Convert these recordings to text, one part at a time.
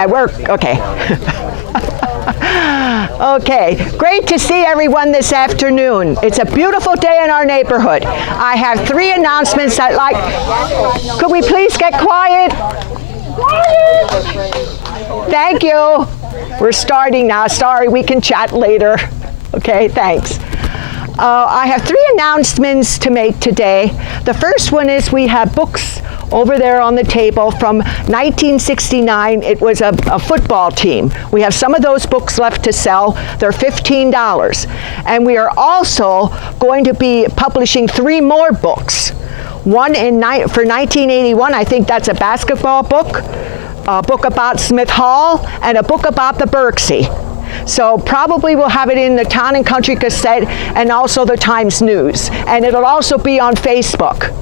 I work, okay. Okay, great to see everyone this afternoon. It's a beautiful day in our neighborhood. I have 3 announcements I'd like. Could we please get quiet? Thank you. We're starting now. Sorry, we can chat later. Okay, thanks. I have 3 announcements to make today. The first one is we have books over there on the table from 1969. It was a football team. We have some of those books left to sell. They're $15. And we are also going to be publishing 3 more books. One for 1981, I think that's a basketball book, a book about Smith Hall, and a book about the Berksey. So probably we'll have it in the Town and Country Gazette and also the Times News. And it'll also be on Facebook.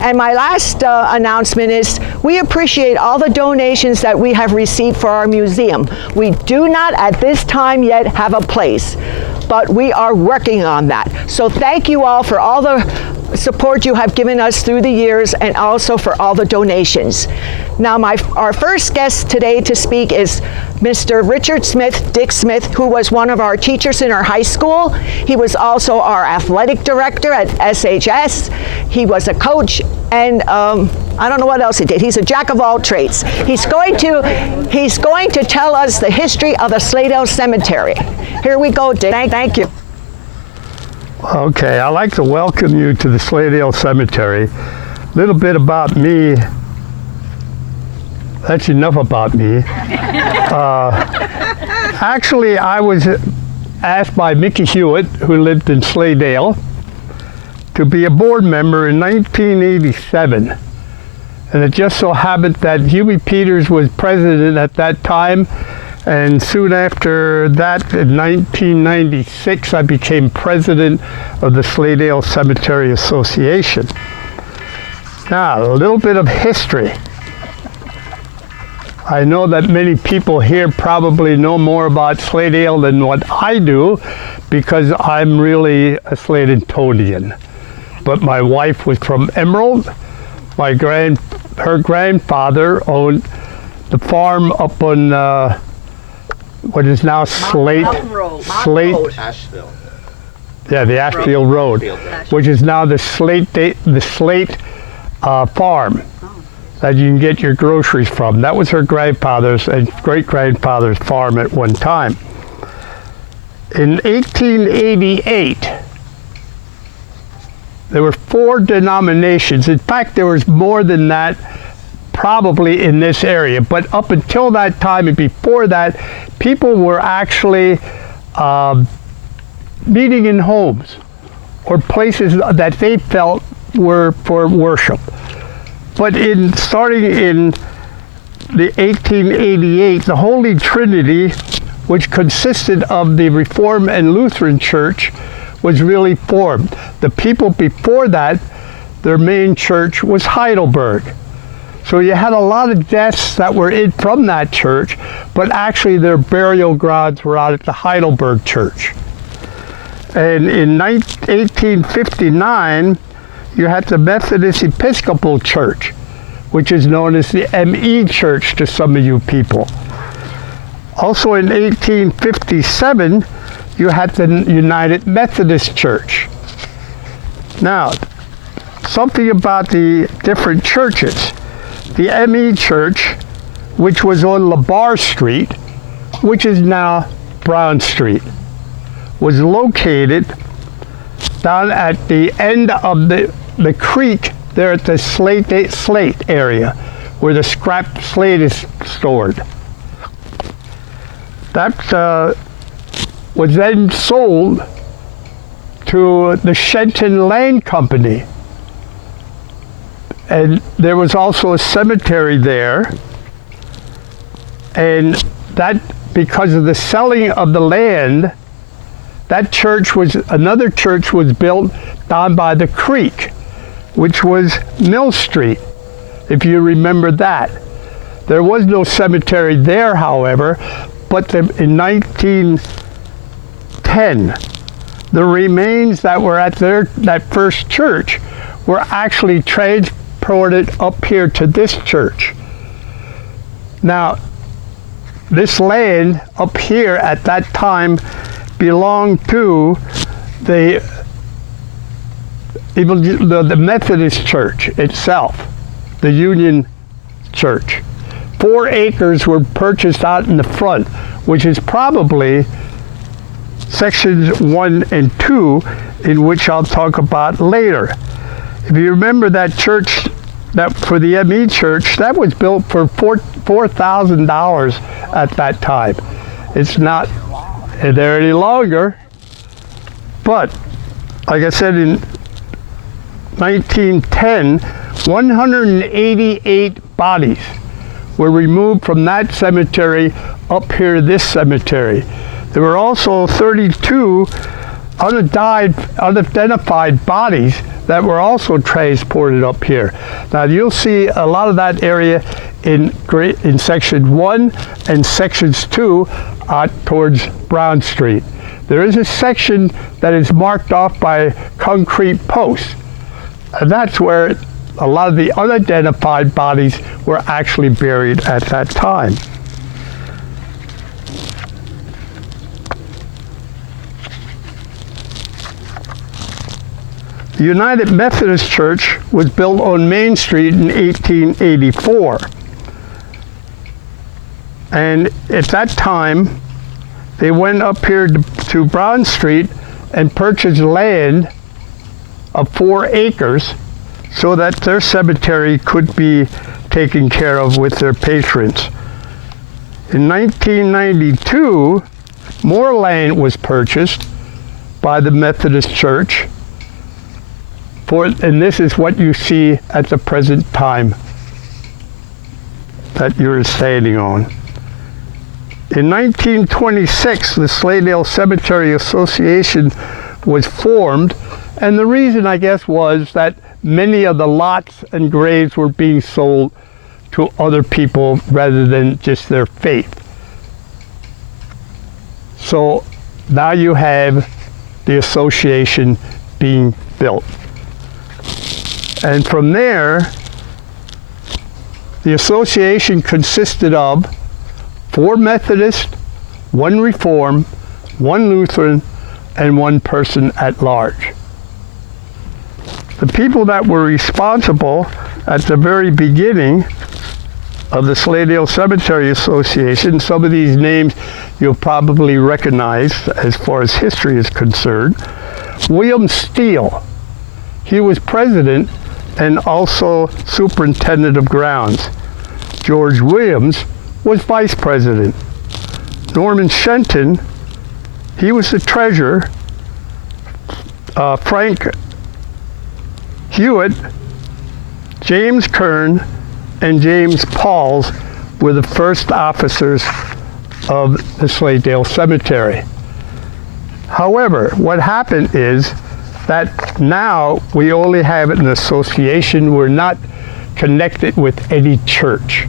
And my last announcement is we appreciate all the donations that we have received for our museum. We do not at this time yet have a place, but we are working on that. So thank you all for all the support you have given us through the years and also for all the donations. Now our first guest today to speak is Mr. Richard Smith, Dick Smith, who was one of our teachers in our high school. He was also our athletic director at SHS. He was a coach, and I don't know what else he did. He's a jack of all trades. He's going to tell us the history of the Slatedale Cemetery. Here we go, Dick. Thank you. Okay, I'd like to welcome you to the Slatedale Cemetery. A little bit about me. That's enough about me. Actually, I was asked by Mickey Hewitt, who lived in Slatedale, to be a board member in 1987. And it just so happened that Huey Peters was president at that time, and soon after that, in 1996, I became president of the Slatedale Cemetery Association. Now, a little bit of history. I know that many people here probably know more about Slatedale than what I do, because I'm really a Slatingtonian. But my wife was from Emerald. Her grandfather owned the farm up on what is now Slate. Asheville. Yeah, the Ashfield Road, which is now the Slate farm that you can get your groceries from. That was her grandfather's and great-grandfather's farm at one time. In 1888, there were 4 denominations. In fact, there was more than that probably in this area, but up until that time and before that, people were actually meeting in homes or places that they felt were for worship. But starting in the 1888, the Holy Trinity, which consisted of the Reformed and Lutheran Church, was really formed. The people before that, their main church was Heidelberg. So you had a lot of deaths that were from that church, but actually their burial grounds were out at the Heidelberg Church. And in 1859, you had the Methodist Episcopal Church, which is known as the ME Church to some of you people. Also in 1857, you had the United Methodist Church. Now, something about the different churches. The ME Church, which was on LaBar Street, which is now Brown Street, was located down at the end of the creek there at the Slate area, where the scrap slate is stored. That was then sold to the Shenton Land Company. And there was also a cemetery there. And that, because of the selling of the land, another church was built down by the creek, which was Mill Street, if you remember that. There was no cemetery there, however, but in 1910, the remains that were at that first church were actually transported up here to this church. Now, this land up here at that time belonged to the Methodist Church itself, the Union Church. 4 acres were purchased out in the front, which is probably sections 1 and 2, in which I'll talk about later. If you remember that church, that for the ME Church, that was built for $4,000 at that time. It's not there any longer, but like I said, in 1910, 188 bodies were removed from that cemetery up here to this cemetery. There were also 32 unidentified bodies that were also transported up here. Now you'll see a lot of that area in section 1 and sections 2 towards Brown Street. There is a section that is marked off by concrete posts, and that's where a lot of the unidentified bodies were actually buried at that time. The United Methodist Church was built on Main Street in 1884. And at that time, they went up here to Brown Street and purchased land of 4 acres so that their cemetery could be taken care of with their patrons. In 1992, more land was purchased by the Methodist Church, and this is what you see at the present time that you're standing on. In 1926, the Slatedale Cemetery Association was formed, and the reason, I guess, was that many of the lots and graves were being sold to other people rather than just their faith. So now you have the association being built. And from there, the association consisted of 4 Methodists, 1 Reformed, 1 Lutheran, and 1 person at large. The people that were responsible at the very beginning of the Slatedale Cemetery Association, some of these names you'll probably recognize as far as history is concerned. William Steele, he was president and also superintendent of grounds. George Williams was vice president. Norman Shenton, he was the treasurer. Frank Hewitt, James Kern, and James Pauls were the first officers of the Slatedale Cemetery. However, what happened is that now we only have an association. We're not connected with any church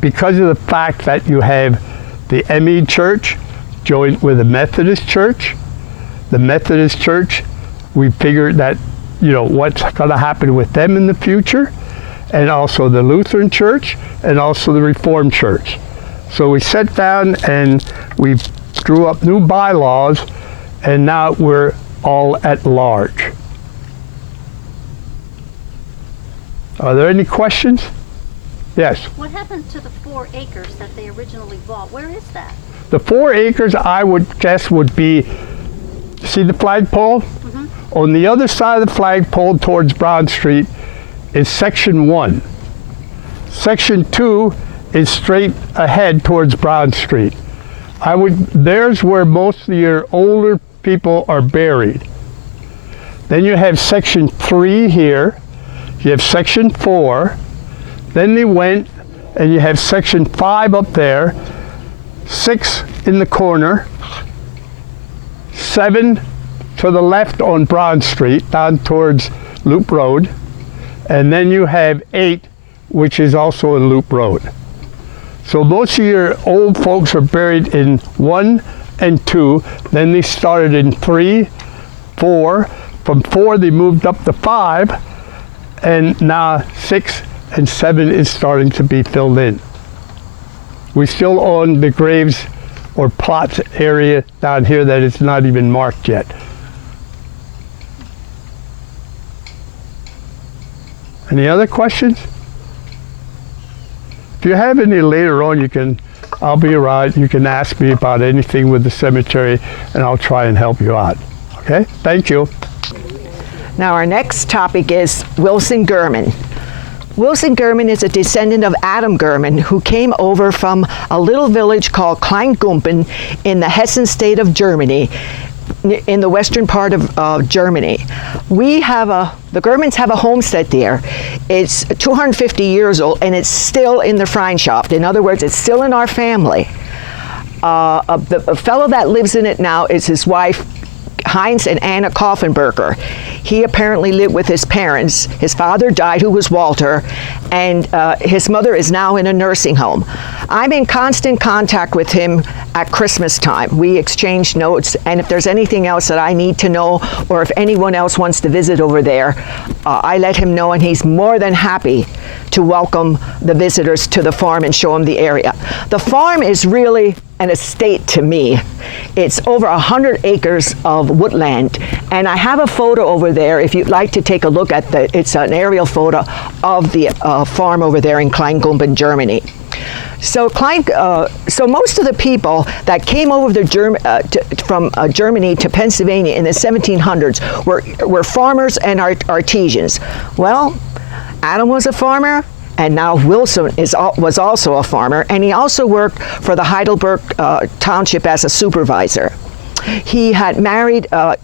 because of the fact that you have the ME Church joined with the Methodist Church. The Methodist Church, we figured that, you know, what's going to happen with them in the future, and also the Lutheran Church and also the Reformed Church. So we sat down and we drew up new bylaws, and now we're all at large. Are there any questions? Yes. What happened to the 4 acres that they originally bought? Where is that? The 4 acres, I would guess, would be, see the flagpole? Mm-hmm. On the other side of the flagpole towards Broad Street is section 1. Section 2 is straight ahead towards Broad Street. There's where most of your older people are buried. Then you have section 3 here. You have section 4. Then they went and you have section 5 up there, 6 in the corner, 7 to the left on Broad Street down towards Loop Road, and then you have 8, which is also in Loop Road. So most of your old folks are buried in 1 and 2, then they started in 3, 4, from 4 they moved up to 5, and now 6 and 7 is starting to be filled in. We still own the graves or plots area down here that is not even marked yet. Any other questions? If you have any later on, I'll be around. You can ask me about anything with the cemetery, and I'll try and help you out. Okay? Thank you. Now our next topic is Wilson German. Wilson German is a descendant of Adam German, who came over from a little village called Kleingumpen in the Hessen state of Germany, in the western part of Germany. The Germans have a homestead there. It's 250 years old, and it's still in the Freundschaft. In other words, it's still in our family. The fellow that lives in it now is his wife, Heinz and Anna Koffenberger. He apparently lived with his parents. His father died, who was Walter, and his mother is now in a nursing home. I'm in constant contact with him at Christmas time. We exchange notes, and if there's anything else that I need to know, or if anyone else wants to visit over there, I let him know, and he's more than happy to welcome the visitors to the farm and show them the area. The farm is really an estate to me. It's over 100 acres of woodland, and I have a photo over there if you'd like to take a look at it's an aerial photo of the farm over there in Kleingumpen, Germany. So most of the people that came over from Germany to Pennsylvania in the 1700s were farmers and artisans. Well, Adam was a farmer, and now Wilson was also a farmer, and he also worked for the Heidelberg Township as a supervisor. He had married Flora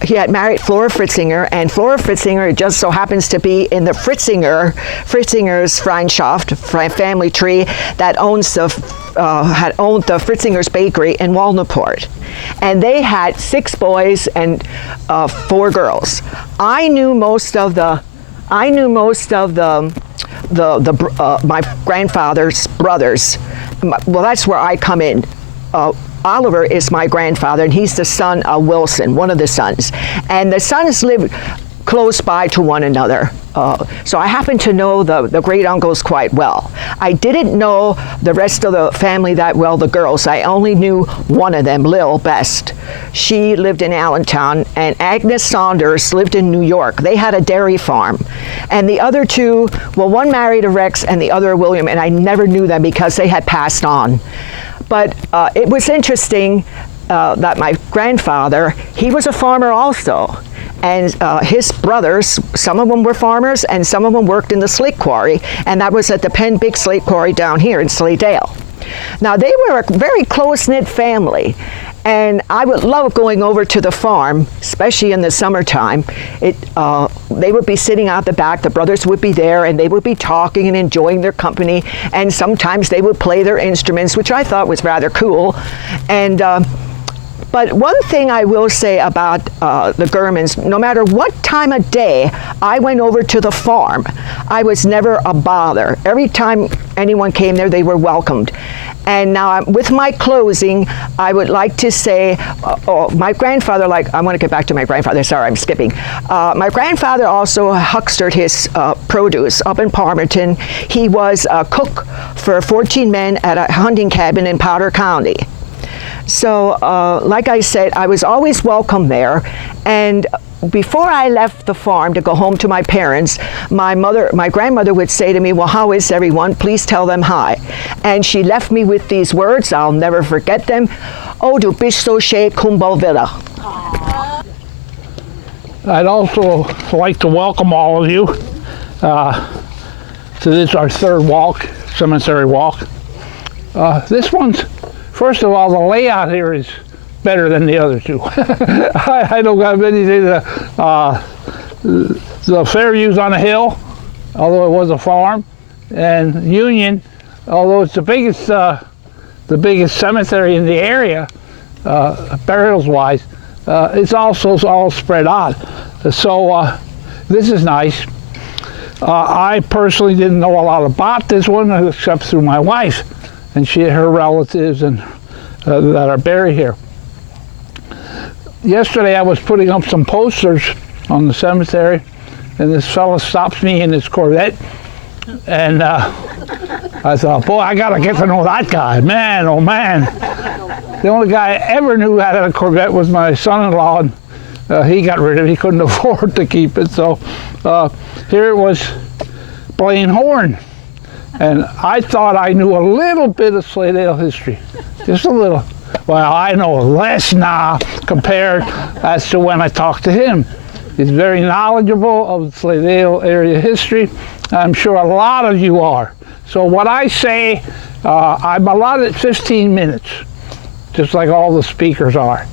Fritzinger, and Flora Fritzinger just so happens to be in the Fritzinger's Freundschaft family tree that had owned the Fritzinger's Bakery in Walnutport. And they had 6 boys and 4 girls. I knew most of my grandfather's brothers. Well, that's where I come in. Oliver is my grandfather, and he's the son of Wilson, one of the sons. And the sons live close by to one another. So I happen to know the great uncles quite well. I didn't know the rest of the family that well, the girls. I only knew one of them, Lil, best. She lived in Allentown, and Agnes Saunders lived in New York. They had a dairy farm. And the other 2, well, one married a Rex and the other a William, and I never knew them because they had passed on. But it was interesting that my grandfather, he was a farmer also. And his brothers, some of them were farmers and some of them worked in the slate quarry, and that was at the Penn Big Slate Quarry down here in Slatedale. Now they were a very close-knit family, and I would love going over to the farm, especially in the summertime. They would be sitting out the back, the brothers would be there, and they would be talking and enjoying their company, and sometimes they would play their instruments, which I thought was rather cool. And but one thing I will say about the Germans, no matter what time of day I went over to the farm, I was never a bother. Every time anyone came there, they were welcomed. And now with my closing, I would like to say, my grandfather, I want to get back to my grandfather, sorry, I'm skipping. My grandfather also huckstered his produce up in Palmerton. He was a cook for 14 men at a hunting cabin in Powder County. So, like I said, I was always welcome there, and before I left the farm to go home to my parents, my grandmother would say to me, well, how is everyone? Please tell them hi. And she left me with these words, I'll never forget them. Oh, du bist so schön, komm bald wieder. I'd also like to welcome all of you to this, our 3rd walk, cemetery walk. This one's, first of all, the layout here is better than the other 2. I don't have anything the Fairview's on a hill, although it was a farm, and Union, although it's the biggest cemetery in the area, burials-wise, it's also all spread out. So this is nice. I personally didn't know a lot about this one except through my wife, and her relatives and that are buried here. Yesterday I was putting up some posters on the cemetery, and this fellow stops me in his Corvette, and I thought, boy, I got to get to know that guy. Man, oh man. The only guy I ever knew had a Corvette was my son-in-law, and he got rid of it. He couldn't afford to keep it. So here it was playing horn. And I thought I knew a little bit of Slatedale history, just a little. Well, I know less now compared as to when I talked to him. He's very knowledgeable of Slatedale area history. I'm sure a lot of you are. So what I say, I'm allotted 15 minutes, just like all the speakers are.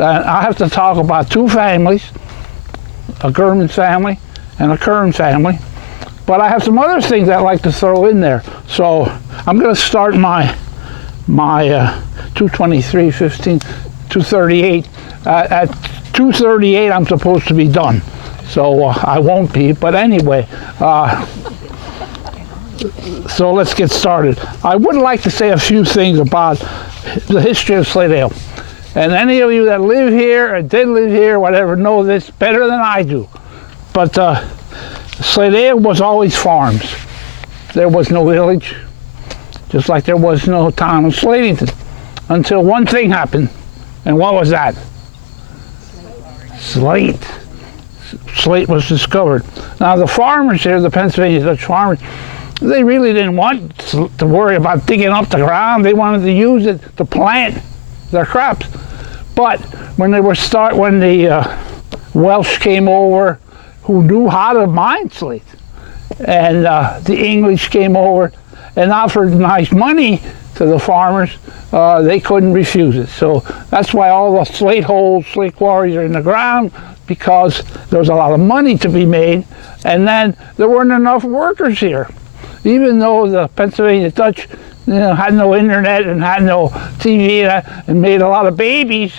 I have to talk about two families, a German family and a Kern family. But I have some other things I'd like to throw in there. So I'm going to start my 2:23, 15, 2:38. At 2:38, I'm supposed to be done. So I won't be. But anyway, so let's get started. I would like to say a few things about the history of Slatedale. And any of you that live here or did live here, whatever, know this better than I do. But Slatedale was always farms. There was no village, just like there was no town of Slatington, until one thing happened. And what was that? Slate. Slate was discovered. Now the farmers here, the Pennsylvania Dutch farmers, they really didn't want to worry about digging up the ground. They wanted to use it to plant their crops. But when the Welsh came over, who knew how to mine slate, and the English came over and offered nice money to the farmers, they couldn't refuse it. So that's why all the slate holes, slate quarries are in the ground, because there was a lot of money to be made, and then there weren't enough workers here. Even though the Pennsylvania Dutch had no internet and had no TV and made a lot of babies,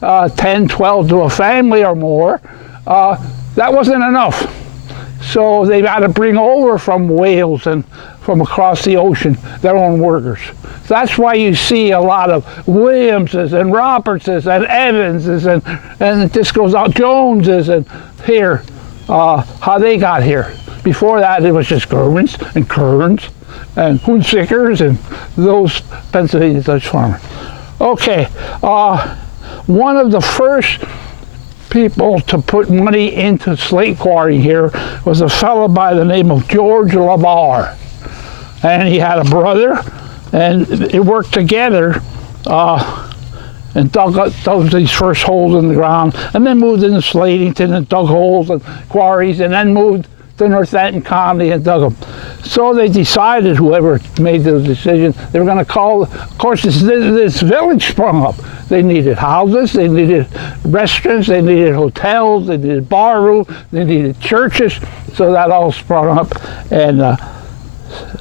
10, 12 to a family or more, that wasn't enough. So they had to bring over from Wales and from across the ocean their own workers. That's why you see a lot of Williamses and Robertses and Evanses and this goes out, Joneses, and here, how they got here. Before that, it was just Germans and Kerns and Hunzikers and those Pennsylvania Dutch farmers. Okay, one of the first people to put money into slate quarrying here was a fellow by the name of George LeBar. And he had a brother, and they worked together and dug these first holes in the ground, and then moved into Slatington and dug holes and quarries, and then moved to Northampton County and dug them. So they decided, whoever made the decision, they were going to call, of course, this village sprung up. They needed houses, they needed restaurants, they needed hotels, they needed bar rooms, they needed churches, so that all sprung up. And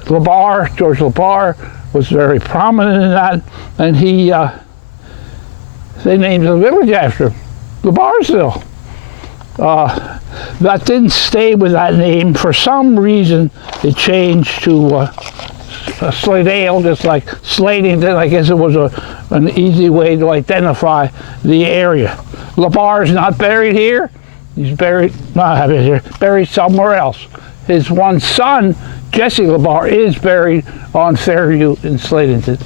George LeBar, was very prominent in that, and they named the village after him, LeBarsville. That didn't stay with that name. For some reason, it changed to Slatedale, just like Slatington. I guess it was an easy way to identify the area. LeBar is not buried here. He's buried somewhere else. His one son, Jesse LeBar, is buried on Fairview in Slatington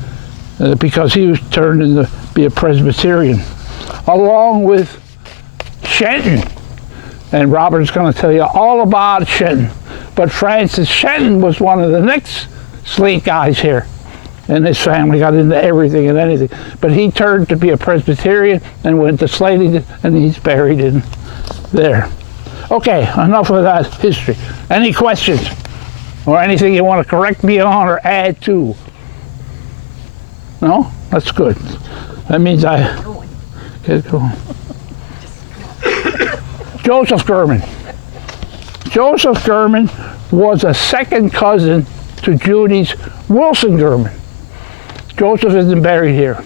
because he was turned into be a Presbyterian, along with Shenton. And Robert's going to tell you all about Shenton. But Francis Shenton was one of the next slate guys here. And his family got into everything and anything. But he turned to be a Presbyterian and went to Slatington, and he's buried in there. Okay, enough of that history. Any questions? Or anything you want to correct me on or add to? No? That's good. That means I get going. Joseph German. Joseph German was a second cousin to Judy's Wilson German. Joseph isn't buried here.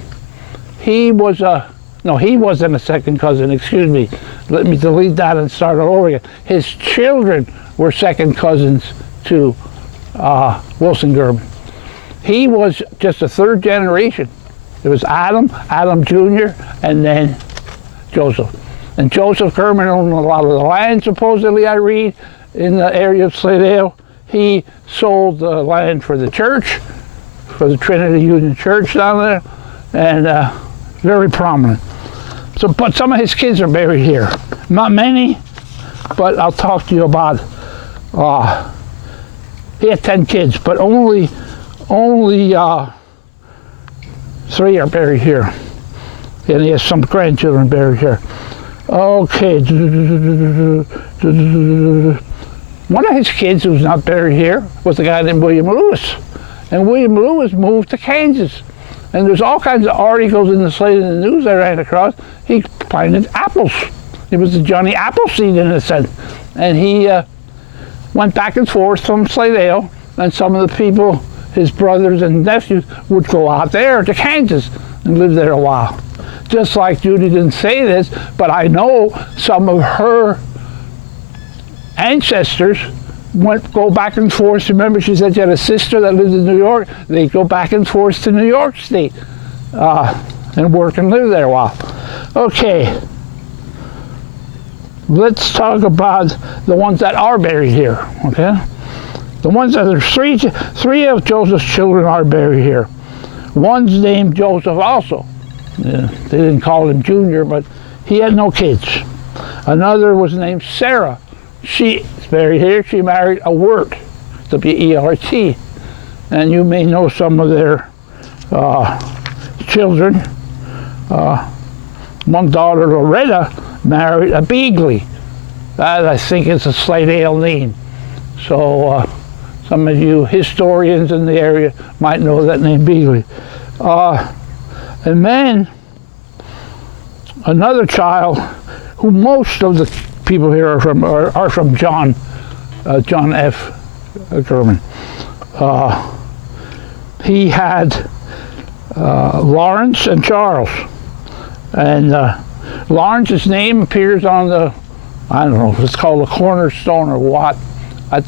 He wasn't a second cousin, excuse me. Let me delete that and start all over again. His children were second cousins to Wilson German. He was just a third generation. There was Adam Jr., and then Joseph. And Joseph German owned a lot of the land, supposedly, I read, in the area of Slatedale. he sold the land for the church, for the Trinity Union Church down there, and very prominent. So, but some of his kids are buried here. Not many, but I'll talk to you about. He had 10 kids, but only 3 are buried here, and he has some grandchildren buried here. Okay. One of his kids who's not buried here was a guy named William Lewis, and William Lewis moved to Kansas. And there's all kinds of articles in the Slatedale News I ran across. He planted apples. He was the Johnny Appleseed in a sense. And he went back and forth from Slatedale, and some of the people, his brothers and nephews, would go out there to Kansas and live there a while. Just like Judy didn't say this, but I know some of her ancestors go back and forth. Remember, she said she had a sister that lived in New York. They'd go back and forth to New York State and work and live there a while. Okay, let's talk about the ones that are buried here. Okay, the ones that are three of Joseph's children are buried here. One's named Joseph also. They didn't call him Junior, but he had no kids. Another was named Sarah. She's buried here. She married a Wirt, W-E-R-T, and you may know some of their children. One daughter, Loretta, married a Beagley. That, I think, is a Slatedale name. So some of you historians in the area might know that name, Beagley. And then another child who most of the people here are from John F. German. He had Lawrence and Charles, and Lawrence's name appears on the, I don't know if it's called a cornerstone or what, at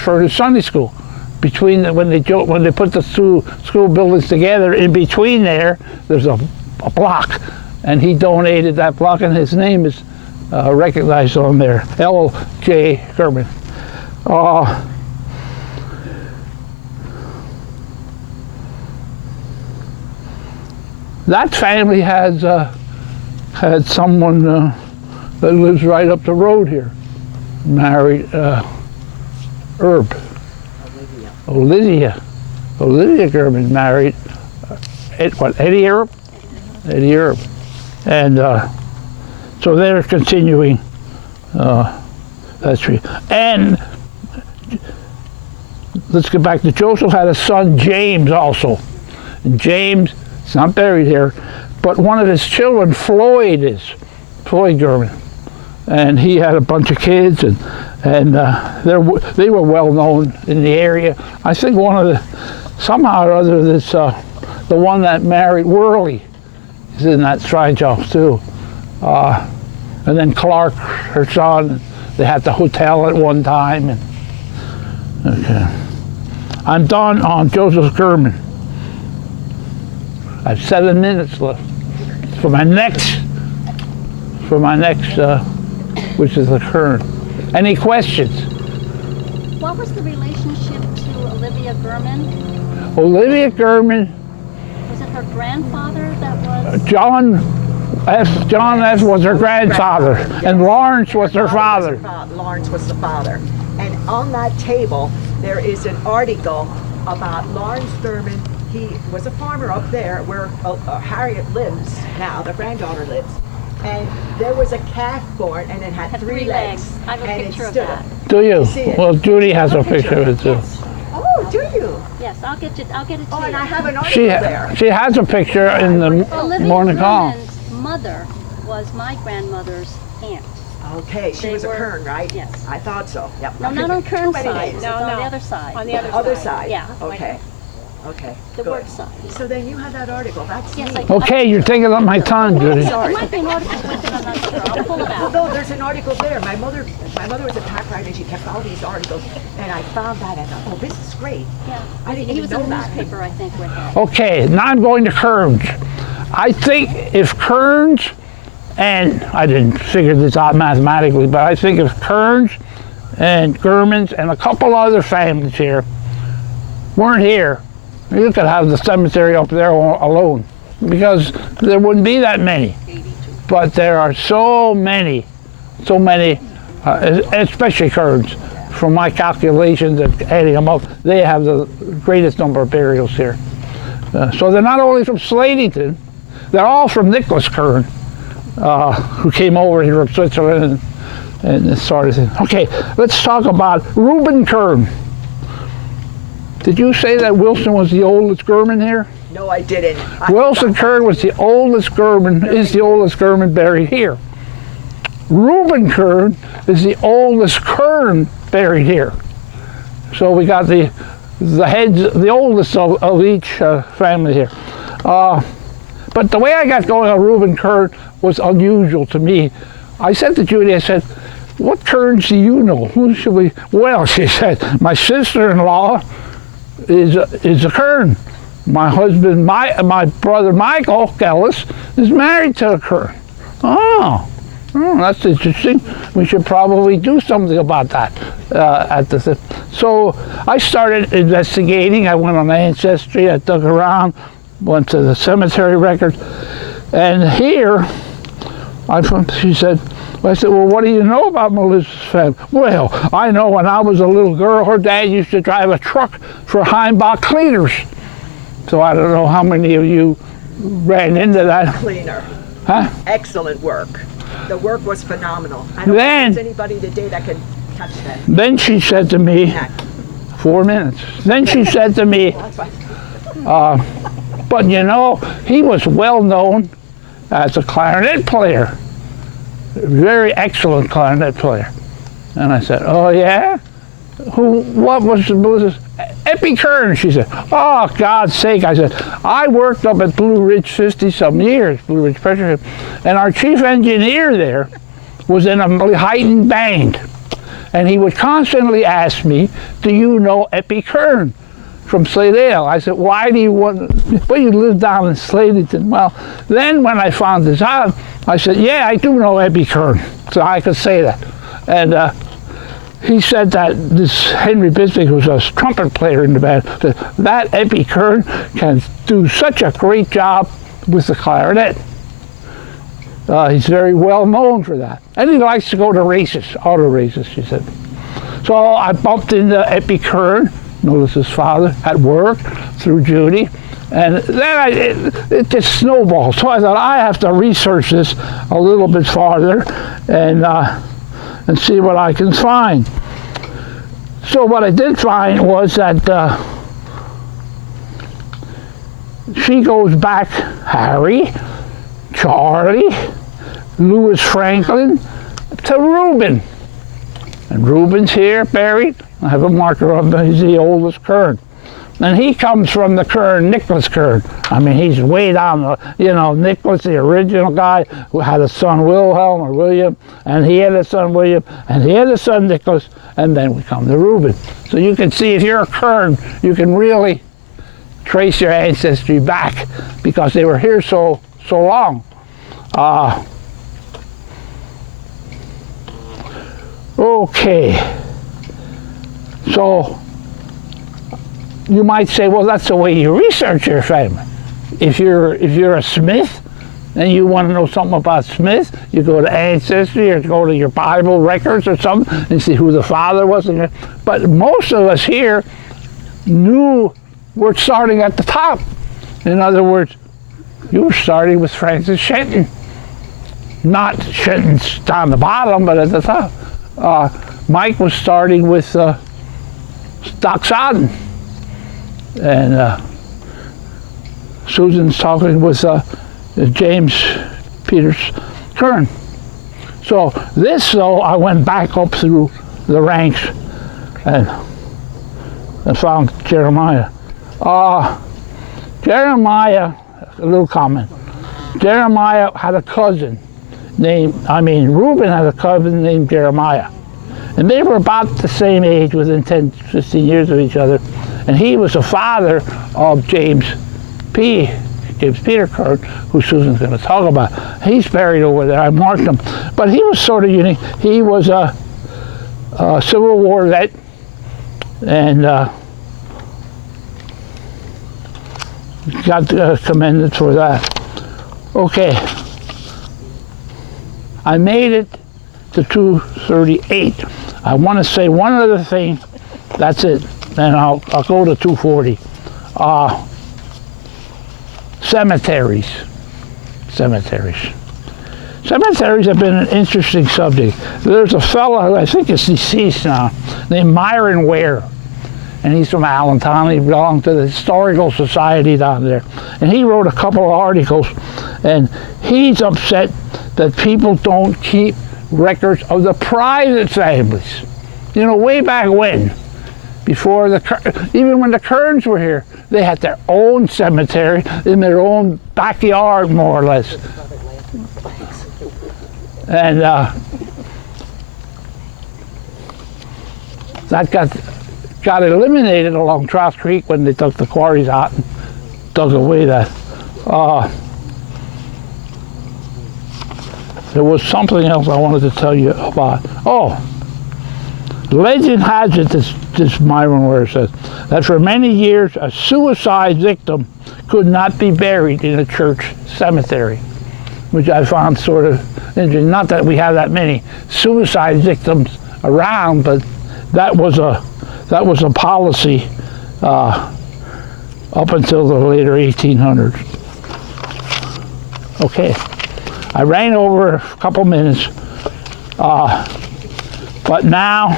for his Sunday school. Between when they put the two school buildings together, in between there's a block, and he donated that block, and his name is recognized on there, L.J. German. That family has had someone that lives right up the road here, married Herb. Olivia German married Eddie Herb? Eddie Herb. And so they're continuing that tree. And let's get back to Joseph had a son, James, also. And James is not buried here, but one of his children, Floyd German. And he had a bunch of kids, and they were well known in the area. I think somehow or other, the one that married Worley is in that shrine house too. And then Clark, her son, they had the hotel at one time. Okay, I'm done on Joseph German. I have 7 minutes left for my next, which is the current. Any questions? What was the relationship to Olivia German? Olivia German. Was it her grandfather that was? John F. was her grandfather, and Lawrence was her father. Lawrence was the father. And on that table, there is an article about Lawrence German. He was a farmer up there where Harriet lives now, the granddaughter lives. And there was a calf born, and it had three legs. I have a picture of that. Do you? Well, Judy has a picture of it too. Yes. Oh, do you? Yes, I'll get it to you. Oh, and I have an article there. She has a picture in the Olivia morning call. German's mother was my grandmother's aunt. Okay, she was a Kern, right? Yes. I thought so. Yep. No, not on Kern's side. names. No, on the other side. On the Other side. Yeah. Okay. Okay. The good. work side. So then you had that article. That's Yes, neat. Okay, you're taking up my time, Judy. There might be an article with it, I'm not sure. I'll pull it Well, out. no, there's an article there. My mother was a pack writer, and she kept all these articles, and I found that, and I thought, oh, this is great. Yeah. I didn't He even was know in the that. newspaper, I think, with it. Okay, now I'm going to Kearns. I think if Kearns, and I didn't figure this out mathematically, but I think if Kearns and Germans and a couple other families here weren't here, you could have the cemetery up there alone, because there wouldn't be that many. But there are so many, especially Kerns. From my calculations and adding them up, they have the greatest number of burials here. So they're not only from Slatington, they're all from Nicholas Kern, who came over here from Switzerland and this sort of thing. Okay, let's talk about Reuben Kern. Did you say that Wilson was the oldest German here? No, I didn't. Wilson Kern was the oldest German, is the oldest German buried here. Reuben Kern is the oldest Kern buried here. So we got the heads, the oldest of each family here. But the way I got going on Reuben Kern was unusual to me. I said to Judy, I said, what Kerns do you know? Who should we? Well, she said, my sister-in-law is a Kern. My husband, my brother Michael Gellis is married to a Kern. Oh, that's interesting. We should probably do something about that. So I started investigating. I went on Ancestry. I dug around, went to the cemetery records, and here she said, I said, well, what do you know about Melissa's family? Well, I know when I was a little girl, her dad used to drive a truck for Heimbach Cleaners. So I don't know how many of you ran into that. Cleaner. Huh? Excellent work. The work was phenomenal. I don't think there's anybody today that can touch that. Then she said to me, 4 minutes. Then she said to me, but you know, he was well known as a clarinet player. Very excellent clarinet player. And I said, oh yeah? What was this? Eppie Kern, she said. Oh, God's sake. I said, I worked up at Blue Ridge 50-some years, Blue Ridge Pressure, and our chief engineer there was in a Lehighton band. And he would constantly ask me, do you know Eppie Kern from Slatedale? I said, why do you want, well, you live down in Slatington. Well, then when I found this out, I said, yeah, I do know Eppie Kern, so I could say that. And he said that this Henry Bisbee, who was a trumpet player in the band, said, that Eppie Kern can do such a great job with the clarinet. He's very well known for that. And he likes to go to races, auto races, she said. So I bumped into Eppie Kern, Melissa's father, at work through Judy. And then it just snowballed. So I thought, I have to research this a little bit farther and see what I can find. So what I did find was that she goes back, Harry, Charlie, Louis Franklin, to Reuben. And Reuben's here, buried. I have a marker of him. He's the oldest Kern. And he comes from the Kern, Nicholas Kern. I mean, he's way down, Nicholas, the original guy, who had a son, Wilhelm or William, and he had a son, William, and he had a son, Nicholas, and then we come to Reuben. So you can see, if you're a Kern, you can really trace your ancestry back, because they were here so long. Okay. So you might say, well, that's the way you research your family. If you're a Smith and you want to know something about Smith, you go to Ancestry or go to your Bible records or something and see who the father was. But most of us here knew we're starting at the top. In other words, you were starting with Francis Shenton. Not Shenton's down the bottom, but at the top. Mike was starting with Doc Sodden. And Susan's talking with James Peters Kern. So this, though, I went back up through the ranks and found Jeremiah. Jeremiah, a little comment. Jeremiah had a cousin Reuben had a cousin named Jeremiah. And they were about the same age, within 10, 15 years of each other. And he was the father of James Peter Kern, who Susan's going to talk about. He's buried over there. I marked him. But he was sort of unique. He was Civil War vet, and got commended for that. Okay, I made it to 238. I want to say one other thing. That's it. Then I'll go to 240. Cemeteries. Cemeteries have been an interesting subject. There's a fella who I think is deceased now, named Myron Ware, and he's from Allentown. He belonged to the Historical Society down there, and he wrote a couple of articles, and he's upset that people don't keep records of the private families. You know, way back when, before even when the Kerns were here, they had their own cemetery in their own backyard, more or less. And that got eliminated along Trout Creek when they took the quarries out and dug away that. There was something else I wanted to tell you about. Oh, legend has it, this Myron Ware says, that for many years a suicide victim could not be buried in a church cemetery, which I found sort of interesting. Not that we have that many suicide victims around, but that was a policy up until the later 1800s. Okay, I ran over a couple minutes, but now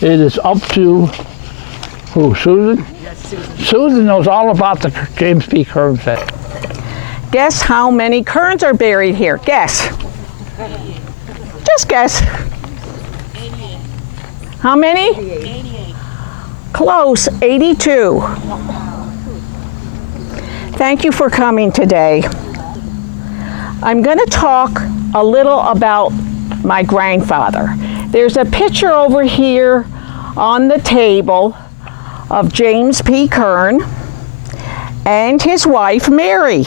it is up to who? Susan? Yes, Susan. Susan knows all about the James P. Kern set. Guess how many Kerns are buried here? Guess. Just guess. 88. How many? 88. Close, 82. Thank you for coming today. I'm going to talk a little about my grandfather. There's a picture over here on the table of James P. Kern and his wife, Mary.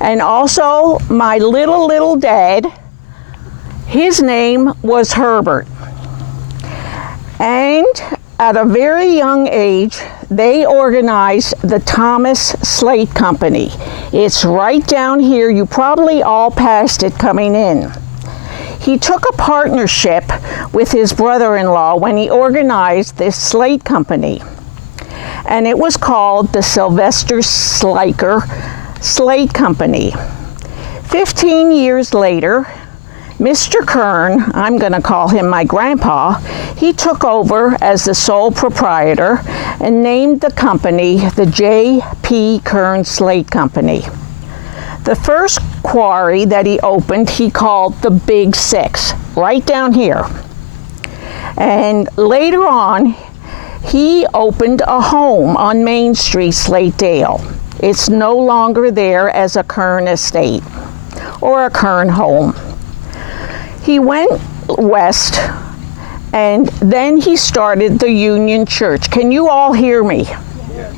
And also my little dad, his name was Herbert. And at a very young age, they organized the Thomas Slate Company. It's right down here. You probably all passed it coming in. He took a partnership with his brother-in-law when he organized this slate company. And it was called the Sylvester Sliker Slate Company. 15 years later, Mr. Kern, I'm going to call him my grandpa, he took over as the sole proprietor and named the company the J.P. Kern Slate Company. The first quarry that he opened, he called the Big Six, right down here. And later on, he opened a home on Main Street, Slatedale. It's no longer there as a Kern estate or a Kern home. He went west, and then he started the Union Church. Can you all hear me? Yes.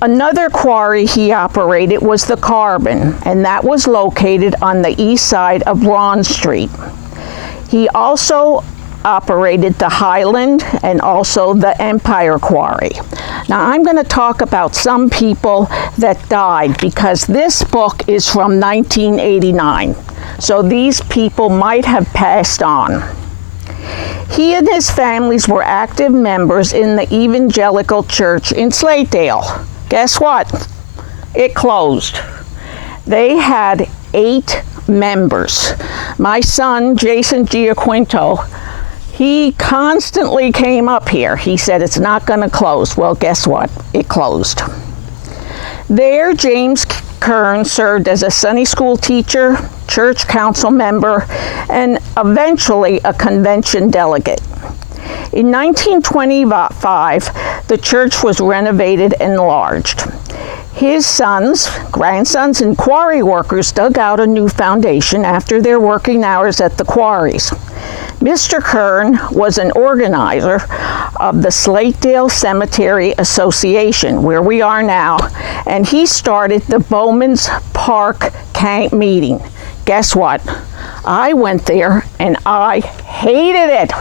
Another quarry he operated was the Carbon, and that was located on the east side of Broad Street. He also operated the Highland and also the Empire Quarry. Now I'm going to talk about some people that died because this book is from 1989. So these people might have passed on. He and his families were active members in the Evangelical Church in Slatedale. Guess what? It closed. They had 8 members. My son, Jason Giaquinto, he constantly came up here. He said it's not going to close. Well, guess what? It closed. There, James Kern served as a Sunday school teacher, church council member, and eventually a convention delegate. In 1925, the church was renovated and enlarged. His sons, grandsons, and quarry workers dug out a new foundation after their working hours at the quarries. Mr. Kern was an organizer of the Slatedale Cemetery Association, where we are now, and he started the Bowman's Park Camp meeting. Guess what? I went there and I hated it.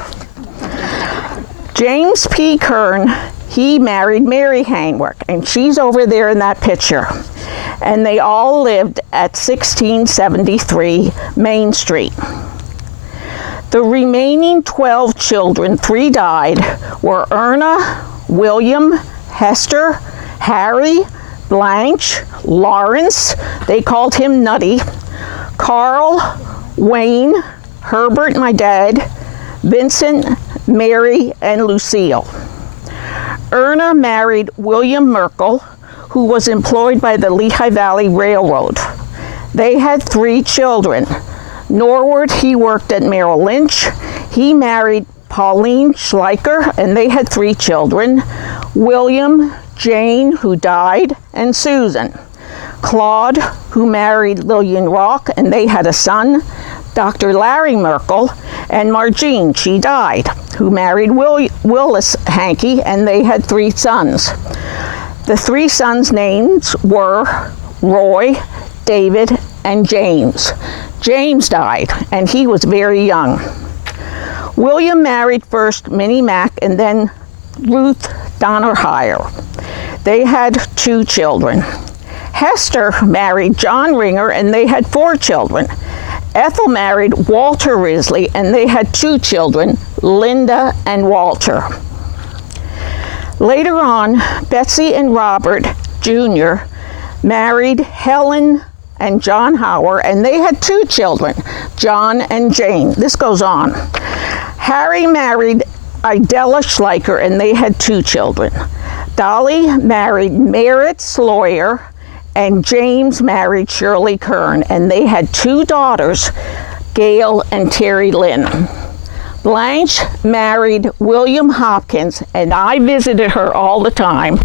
James P. Kern, he married Mary Hangwork, and she's over there in that picture. And they all lived at 1673 Main Street. The remaining 12 children, 3 died, were Erna, William, Hester, Harry, Blanche, Lawrence, they called him Nutty, Carl, Wayne, Herbert, my dad, Vincent, Mary, and Lucille. Erna married William Merkel, who was employed by the Lehigh Valley Railroad. They had 3 children. Norwood, he worked at Merrill Lynch. He married Pauline Schleicher, and they had 3 children. William, Jane, who died, and Susan. Claude, who married Lillian Rock, and they had a son. Dr. Larry Merkel, and Margene, she died, who married Willis Hankey, and they had 3 sons. The 3 sons' names were Roy, David, and James. James died, and he was very young. William married first Minnie Mack and then Ruth Donnerheyer. They had 2 children. Hester married John Ringer, and they had 4 children. Ethel married Walter Risley, and they had 2 children, Linda and Walter. Later on, Betsy and Robert Jr. married Helen and John Howard, and they had 2 children, John and Jane. This goes on. Harry married Idella Schleicher, and they had 2 children. Dolly married Merritt Sloyer, and James married Shirley Kern, and they had 2 daughters, Gail and Terry Lynn. Blanche married William Hopkins, and I visited her all the time.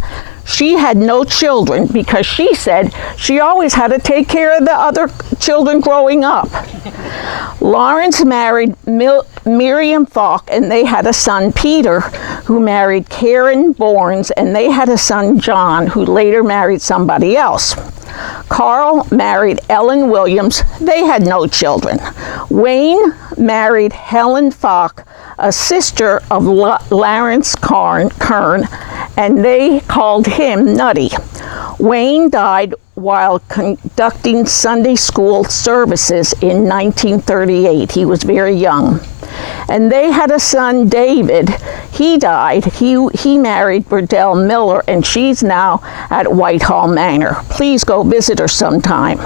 She had no children because she said she always had to take care of the other children growing up. Lawrence married Miriam Falk, and they had a son, Peter, who married Karen Bournes, and they had a son, John, who later married somebody else. Carl married Ellen Williams. They had no children. Wayne married Helen Falk, a sister of Lawrence Kern, and they called him Nutty. Wayne died while conducting Sunday school services in 1938. He was very young. And they had a son, David. He died. He married Burdell Miller, and she's now at Whitehall Manor. Please go visit her sometime.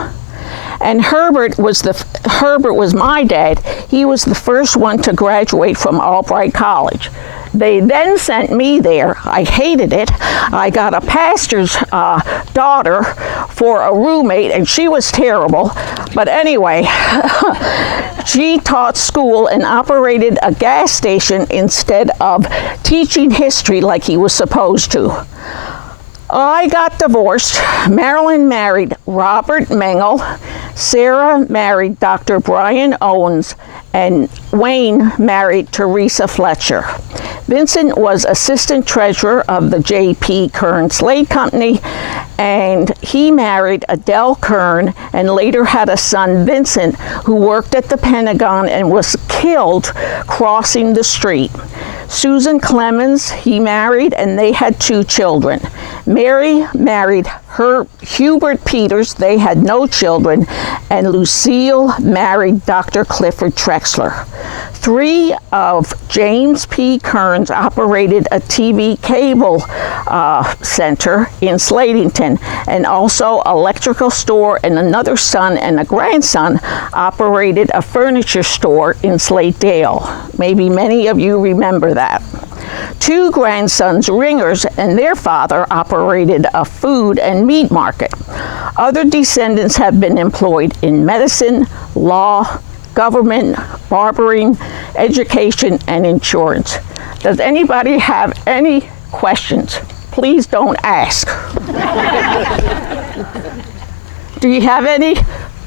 And Herbert was my dad. He was the first one to graduate from Albright College. They then sent me there. I hated it. I got a pastor's daughter for a roommate, and she was terrible. But anyway, she taught school and operated a gas station instead of teaching history like he was supposed to. I got divorced. Marilyn married Robert Mengel. Sarah married Dr. Brian Owens, and Wayne married Teresa Fletcher. Vincent was assistant treasurer of the J.P. Kern Slate Company, and he married Adele Kern and later had a son, Vincent, who worked at the Pentagon and was killed crossing the street. Susan Clemens, he married, and they had 2 children. Mary married Hubert Peters, they had no children, and Lucille married Dr. Clifford Trexler. 3 of James P. Kern's operated a TV cable center in Slatington, and also electrical store, and another son and a grandson operated a furniture store in Slatedale. Maybe many of you remember that. 2 grandsons, Ringers, and their father operated a food and meat market. Other descendants have been employed in medicine, law, government, barbering, education, and insurance. Does anybody have any questions? Please don't ask. Do you have any?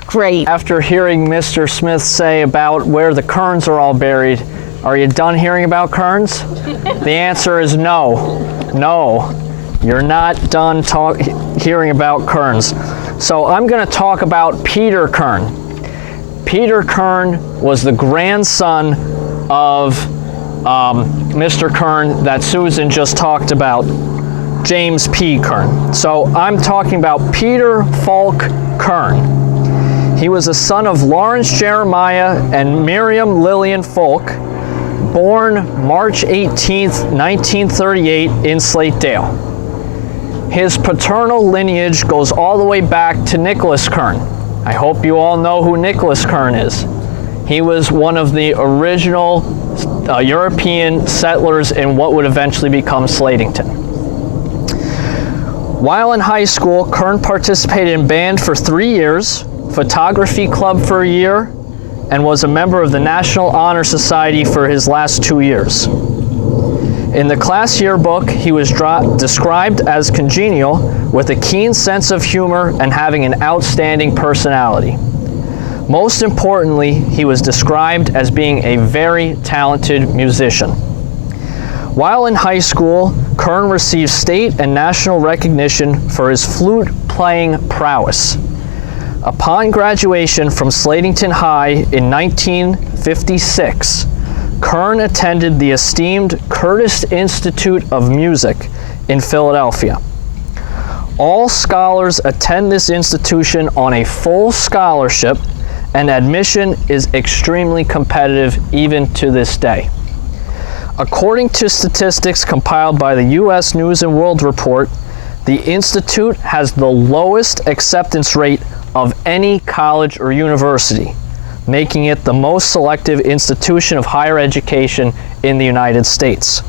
Great. After hearing Mr. Smith say about where the Kerns are all buried, are you done hearing about Kerns? The answer is no. No, you're not done hearing about Kerns. So I'm going to talk about Peter Kern. Peter Kern was the grandson of Mr. Kern that Susan just talked about, James P. Kern. So I'm talking about Peter Falk Kern. He was a son of Lawrence Jeremiah and Miriam Lillian Falk, born March 18th, 1938 in Slatedale. His paternal lineage goes all the way back to Nicholas Kern. I hope you all know who Nicholas Kern is. He was one of the original European settlers in what would eventually become Slatington. While in high school, Kern participated in band for 3 years, photography club for a year, and was a member of the National Honor Society for his last 2 years. In the class yearbook, he was described as congenial, with a keen sense of humor and having an outstanding personality. Most importantly, he was described as being a very talented musician. While in high school, Kern received state and national recognition for his flute playing prowess. Upon graduation from Slatington High in 1956, Kern attended the esteemed Curtis Institute of Music in Philadelphia. All scholars attend this institution on a full scholarship, and admission is extremely competitive even to this day. According to statistics compiled by the U.S. News and World Report, the Institute has the lowest acceptance rate of any college or university, making it the most selective institution of higher education in the United States.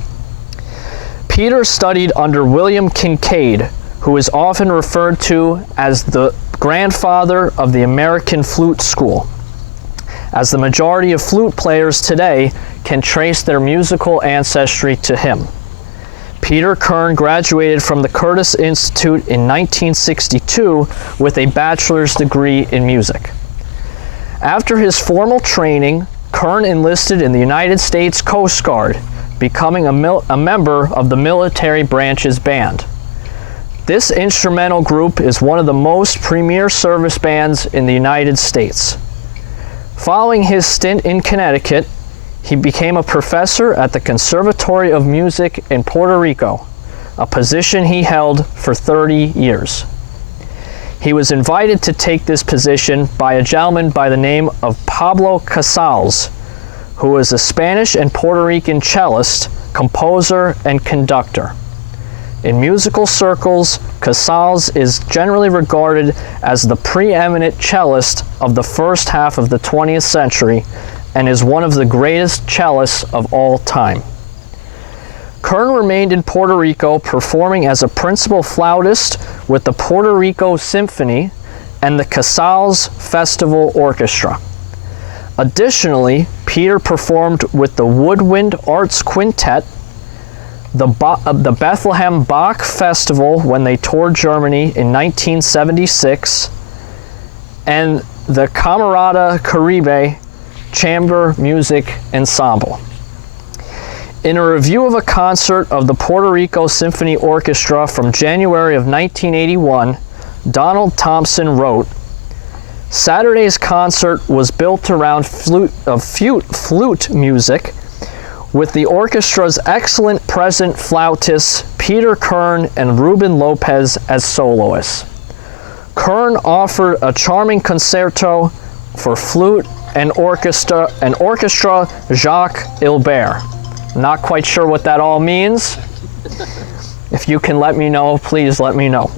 Peter studied under William Kincaid, who is often referred to as the grandfather of the American flute school, as the majority of flute players today can trace their musical ancestry to him. Peter Kern graduated from the Curtis Institute in 1962 with a bachelor's degree in music. After his formal training, Kern enlisted in the United States Coast Guard, becoming a member of the military branch's band. This instrumental group is one of the most premier service bands in the United States. Following his stint in Connecticut, he became a professor at the Conservatory of Music in Puerto Rico, a position he held for 30 years. He was invited to take this position by a gentleman by the name of Pablo Casals, who was a Spanish and Puerto Rican cellist, composer, and conductor. In musical circles, Casals is generally regarded as the preeminent cellist of the first half of the 20th century and is one of the greatest cellists of all time. Kern remained in Puerto Rico, performing as a principal flautist with the Puerto Rico Symphony and the Casals Festival Orchestra. Additionally, Peter performed with the Woodwind Arts Quintet, the Bethlehem Bach Festival when they toured Germany in 1976, and the Camerata Caribe Chamber Music Ensemble. In a review of a concert of the Puerto Rico Symphony Orchestra from January of 1981, Donald Thompson wrote, "Saturday's concert was built around flute music, with the orchestra's excellent present flautists Peter Kern and Ruben Lopez as soloists. Kern offered a charming concerto for flute and orchestra Jacques Hilbert." Not quite sure what that all means. If you can let me know, please let me know.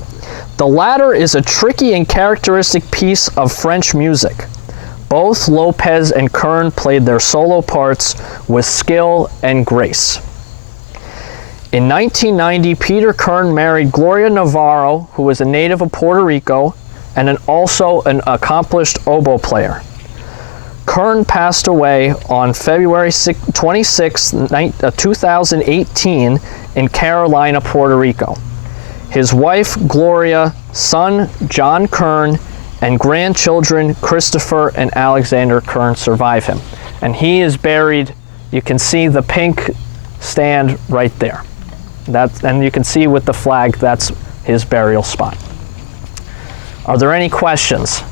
The latter is a tricky and characteristic piece of French music. Both Lopez and Kern played their solo parts with skill and grace. In 1990, Peter Kern married Gloria Navarro, who was a native of Puerto Rico and also an accomplished oboe player. Kern passed away on February 26, 2018 in Carolina, Puerto Rico. His wife, Gloria, son, John Kern, and grandchildren, Christopher and Alexander Kern, survive him. And he is buried, you can see the pink stand right there. And you can see with the flag, that's his burial spot. Are there any questions?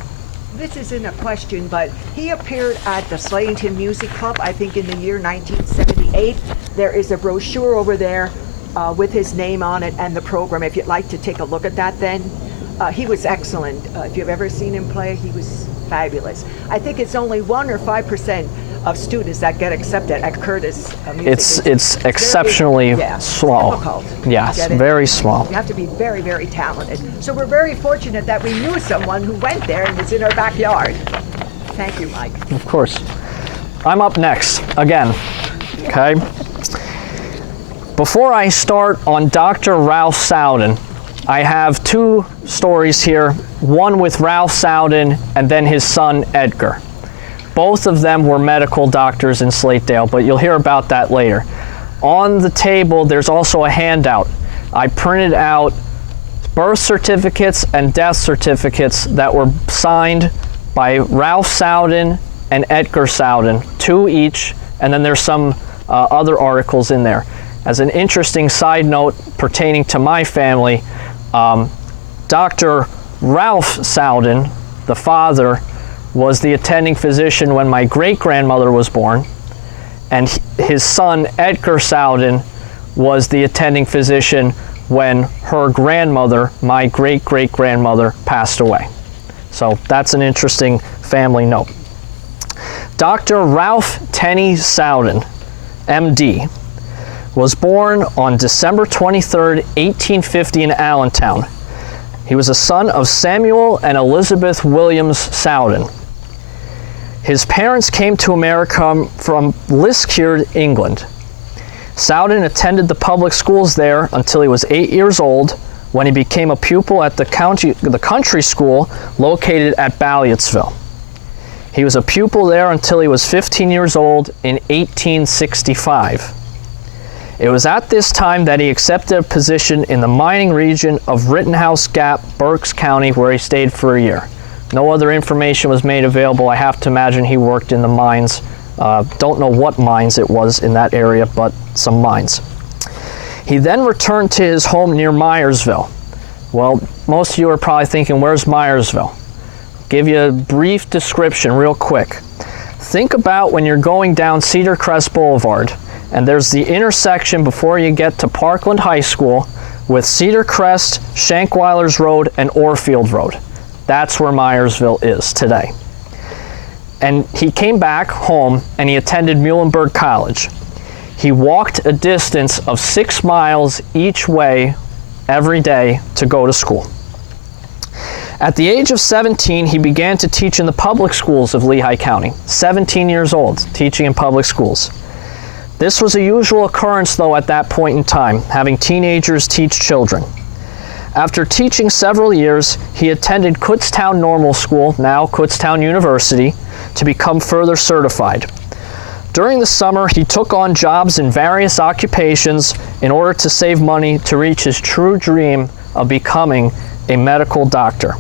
this isn't a question, but he appeared at the Slatington Music Club, I think in the year 1978. There is a brochure over there with his name on it and the program, if you'd like to take a look at that then. He was excellent. If you've ever seen him play, he was fabulous. I think it's only 1 or 5% of students that get accepted at Curtis Music. It's exceptionally small. Difficult. Yes, Get it? very small. You have to be very, very talented. So we're very fortunate that we knew someone who went there and was in our backyard. Thank you, Mike. Of course. I'm up next, again, okay? Before I start on Dr. Ralph Sowden, I have 2 stories here, one with Ralph Sowden and then his son, Edgar. Both of them were medical doctors in Slatedale, but you'll hear about that later. On the table, there's also a handout. I printed out birth certificates and death certificates that were signed by Ralph Sowden and Edgar Sowden, 2 each, and then there's some other articles in there. As an interesting side note pertaining to my family, Dr. Ralph Sowden, the father, was the attending physician when my great-grandmother was born, and his son, Edgar Sowden, was the attending physician when her grandmother, my great-great-grandmother, passed away. So that's an interesting family note. Dr. Ralph Tenney Sowden, MD, was born on December 23rd, 1850 in Allentown. He was a son of Samuel and Elizabeth Williams Sowden. His parents came to America from Liskeard, England. Sowden attended the public schools there until he was 8 years old, when he became a pupil at the country school located at Ballietsville. He was a pupil there until he was 15 years old in 1865. It was at this time that he accepted a position in the mining region of Rittenhouse Gap, Berks County, where he stayed for a year. No other information was made available. I have to imagine he worked in the mines. Don't know what mines it was in that area, but some mines. He then returned to his home near Myersville. Well, most of you are probably thinking, where's Myersville? Give you a brief description real quick. Think about when you're going down Cedar Crest Boulevard, and there's the intersection before you get to Parkland High School with Cedar Crest, Shankweiler's Road, and Orfield Road. That's where Myersville is today. And he came back home and he attended Muhlenberg College. He walked a distance of 6 miles each way every day to go to school. At the age of 17, he began to teach in the public schools of Lehigh County. 17 years old, teaching in public schools. This was a usual occurrence, though, at that point in time, having teenagers teach children. After teaching several years, he attended Kutztown Normal School, now Kutztown University, to become further certified. During the summer, he took on jobs in various occupations in order to save money to reach his true dream of becoming a medical doctor.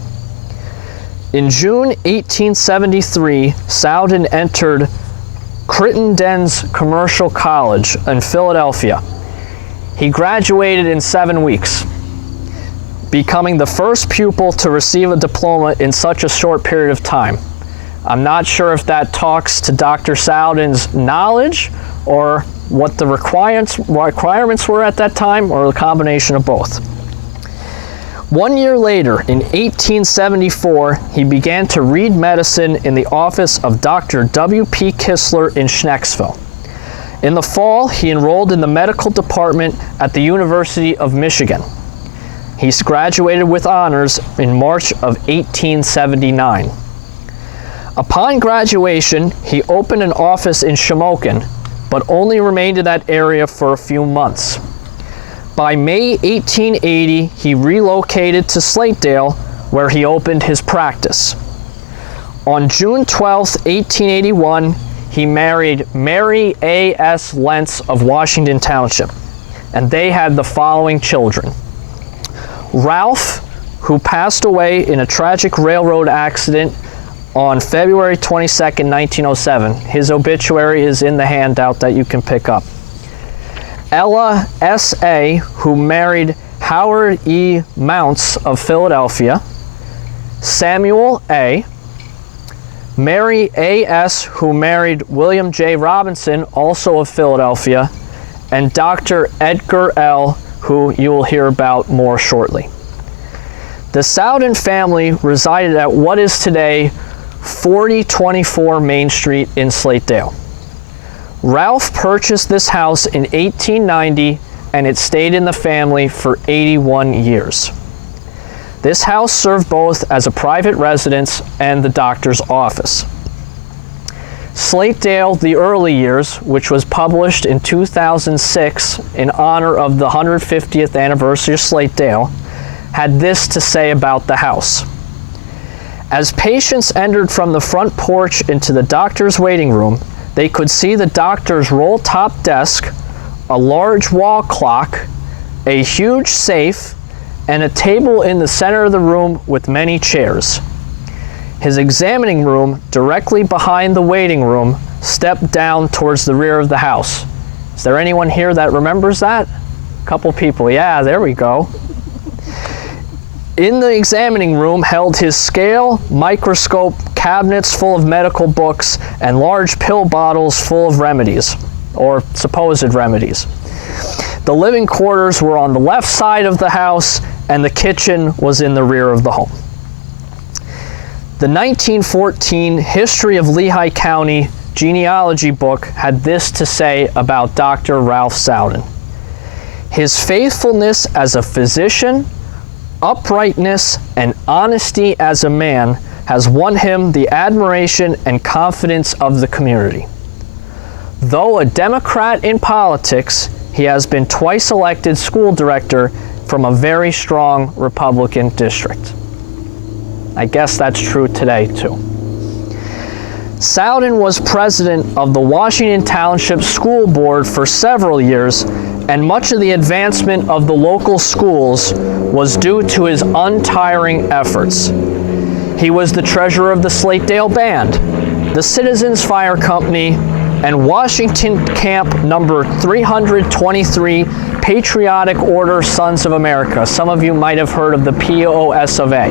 In June 1873, Sowden entered Crittenden's Commercial College in Philadelphia. He graduated in 7 weeks, becoming the first pupil to receive a diploma in such a short period of time. I'm not sure if that talks to Dr. Sowden's knowledge or what the requirements were at that time, or a combination of both. 1 year later, in 1874, he began to read medicine in the office of Dr. W.P. Kistler in Schnecksville. In the fall, he enrolled in the medical department at the University of Michigan. He graduated with honors in March of 1879. Upon graduation, he opened an office in Shamokin, but only remained in that area for a few months. By May 1880, he relocated to Slatedale, where he opened his practice. On June 12, 1881, he married Mary A.S. Lentz of Washington Township, and they had the following children. Ralph, who passed away in a tragic railroad accident on February 22, 1907. His obituary is in the handout that you can pick up. Ella S.A., who married Howard E. Mounts of Philadelphia. Samuel A., Mary A.S., who married William J. Robinson, also of Philadelphia, and Dr. Edgar L., who you will hear about more shortly. The Souden family resided at what is today 4024 Main Street in Slatedale. Ralph purchased this house in 1890, and it stayed in the family for 81 years. This house served both as a private residence and the doctor's office. Slatedale, The Early Years, which was published in 2006 in honor of the 150th anniversary of Slatedale, had this to say about the house. As patients entered from the front porch into the doctor's waiting room, they could see the doctor's roll-top desk, a large wall clock, a huge safe, and a table in the center of the room with many chairs. His examining room, directly behind the waiting room, stepped down towards the rear of the house. Is there anyone here that remembers that? A couple people, yeah, there we go. In the examining room held his scale, microscope, cabinets full of medical books, and large pill bottles full of remedies, or supposed remedies. The living quarters were on the left side of the house, and the kitchen was in the rear of the home. The 1914 History of Lehigh County genealogy book had this to say about Dr. Ralph Souden. His faithfulness as a physician, uprightness, and honesty as a man has won him the admiration and confidence of the community. Though a Democrat in politics, he has been twice elected school director from a very strong Republican district. I guess that's true today too. Souden was president of the Washington Township School Board for several years, and much of the advancement of the local schools was due to his untiring efforts. He was the treasurer of the Slatedale Band, the Citizens Fire Company, and Washington Camp number 323 Patriotic Order Sons of America. Some of you might have heard of the POS of A.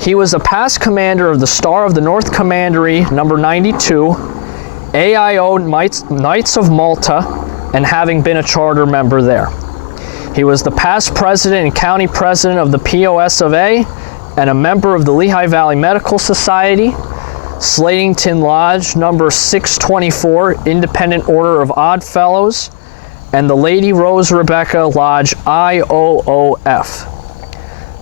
He was a past commander of the Star of the North Commandery number 92, AIO Knights of Malta, and having been a charter member there. He was the past president and county president of the POS of A, and a member of the Lehigh Valley Medical Society, Slatington Lodge number 624, Independent Order of Odd Fellows, and the Lady Rose Rebecca Lodge IOOF.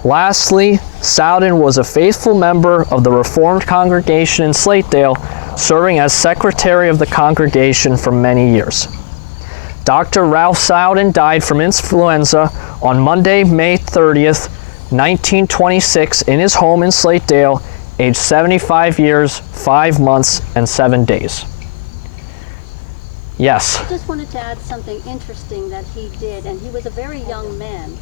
Lastly, Souden was a faithful member of the Reformed congregation in Slatedale, serving as secretary of the congregation for many years. Dr. Ralph Souden died from influenza on Monday, May 30th, 1926 in his home in Slatedale, aged 75 years, 5 months, and 7 days. Yes? I just wanted to add something interesting that he did, and he was a very young man.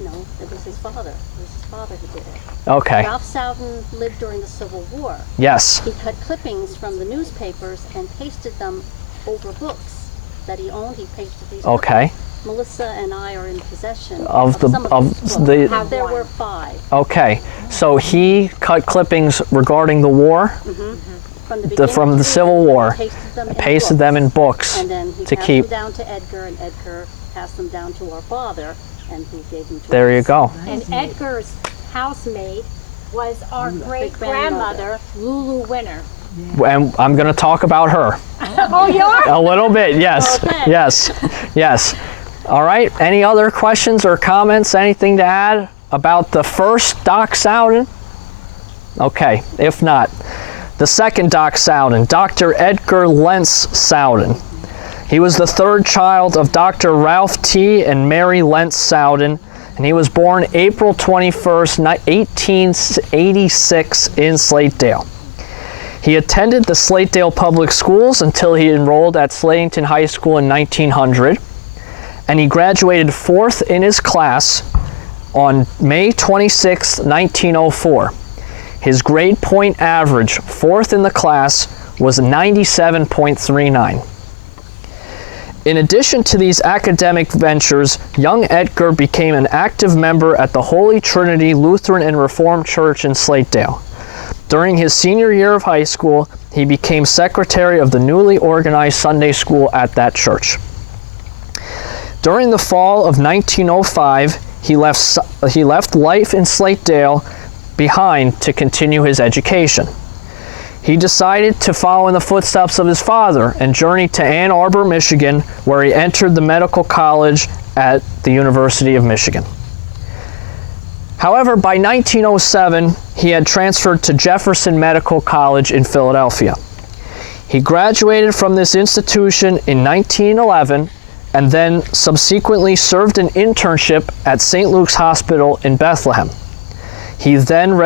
No, it was his father. It was his father who did it. Okay. Ralph Souden lived during the Civil War. Yes. He cut clippings from the newspapers and pasted them over books that he owned. He pasted these Okay. books. Melissa and I are in possession Of the- some of these the- books. There were 5. Okay. So he cut clippings regarding the war, from the Civil War, pasted them in books and then he to passed keep. them down to Edgar, and Edgar passed them down to our father, and he gave them to There us. you go. And Edgar's housemaid was our great-grandmother, Lulu Winter. And I'm going to talk about her. Oh, you are? A little bit, yes. Okay. Yes. Yes. All right. Any other questions or comments? Anything to add about the first Doc Souden? Okay. If not, the second Doc Souden, Dr. Edgar Lentz Souden. He was the third child of Dr. Ralph T. and Mary Lentz Souden, and he was born April 21st, 1886 in Slatedale. He attended the Slatedale Public Schools until he enrolled at Slatington High School in 1900, and he graduated 4th in his class on May 26, 1904. His grade point average, 4th in the class, was 97.39. In addition to these academic ventures, young Edgar became an active member at the Holy Trinity Lutheran and Reformed Church in Slatedale. During his senior year of high school, he became secretary of the newly organized Sunday school at that church. During the fall of 1905, he left life in Slatedale behind to continue his education. He decided to follow in the footsteps of his father and journeyed to Ann Arbor, Michigan, where he entered the medical college at the University of Michigan. However, by 1907, he had transferred to Jefferson Medical College in Philadelphia. He graduated from this institution in 1911 and then subsequently served an internship at St. Luke's Hospital in Bethlehem. He then became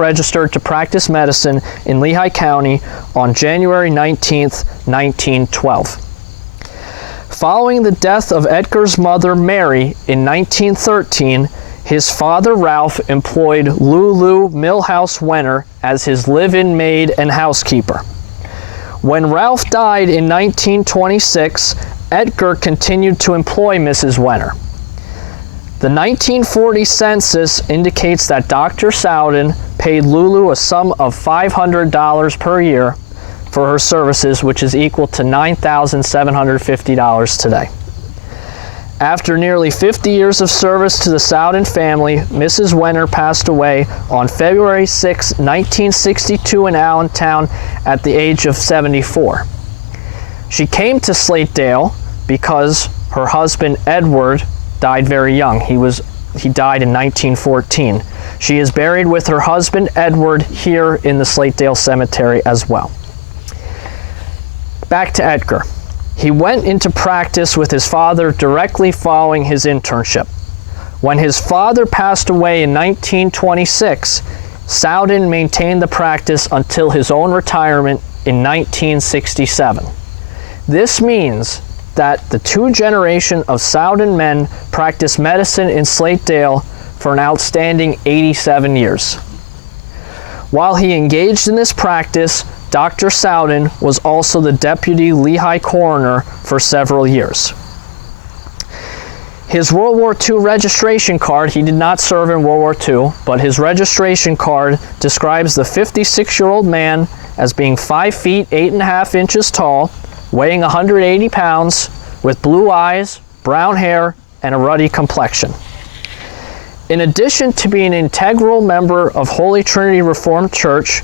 registered to practice medicine in Lehigh County on January 19, 1912. Following the death of Edgar's mother, Mary, in 1913, his father, Ralph, employed Lulu Milhouse Wenner as his live-in maid and housekeeper. When Ralph died in 1926, Edgar continued to employ Mrs. Wenner. The 1940 census indicates that Dr. Sowden paid Lulu a sum of $500 per year for her services, which is equal to $9,750 today. After nearly 50 years of service to the Sowden family, Mrs. Wenner passed away on February 6, 1962 in Allentown at the age of 74. She came to Slatedale because her husband Edward died very young. He died in 1914. She is buried with her husband Edward here in the Slatedale Cemetery as well. Back to Edgar. He went into practice with his father directly following his internship. When his father passed away in 1926, Sowden maintained the practice until his own retirement in 1967. This means that the two generations of Sowden men practiced medicine in Slatedale for an outstanding 87 years. While he engaged in this practice, Dr. Sowden was also the deputy Lehigh coroner for several years. His World War II registration card, he did not serve in World War II, but his registration card describes the 56-year-old man as being 5 feet 8.5 inches tall, weighing 180 pounds, with blue eyes, brown hair, and a ruddy complexion. In addition to being an integral member of Holy Trinity Reformed Church,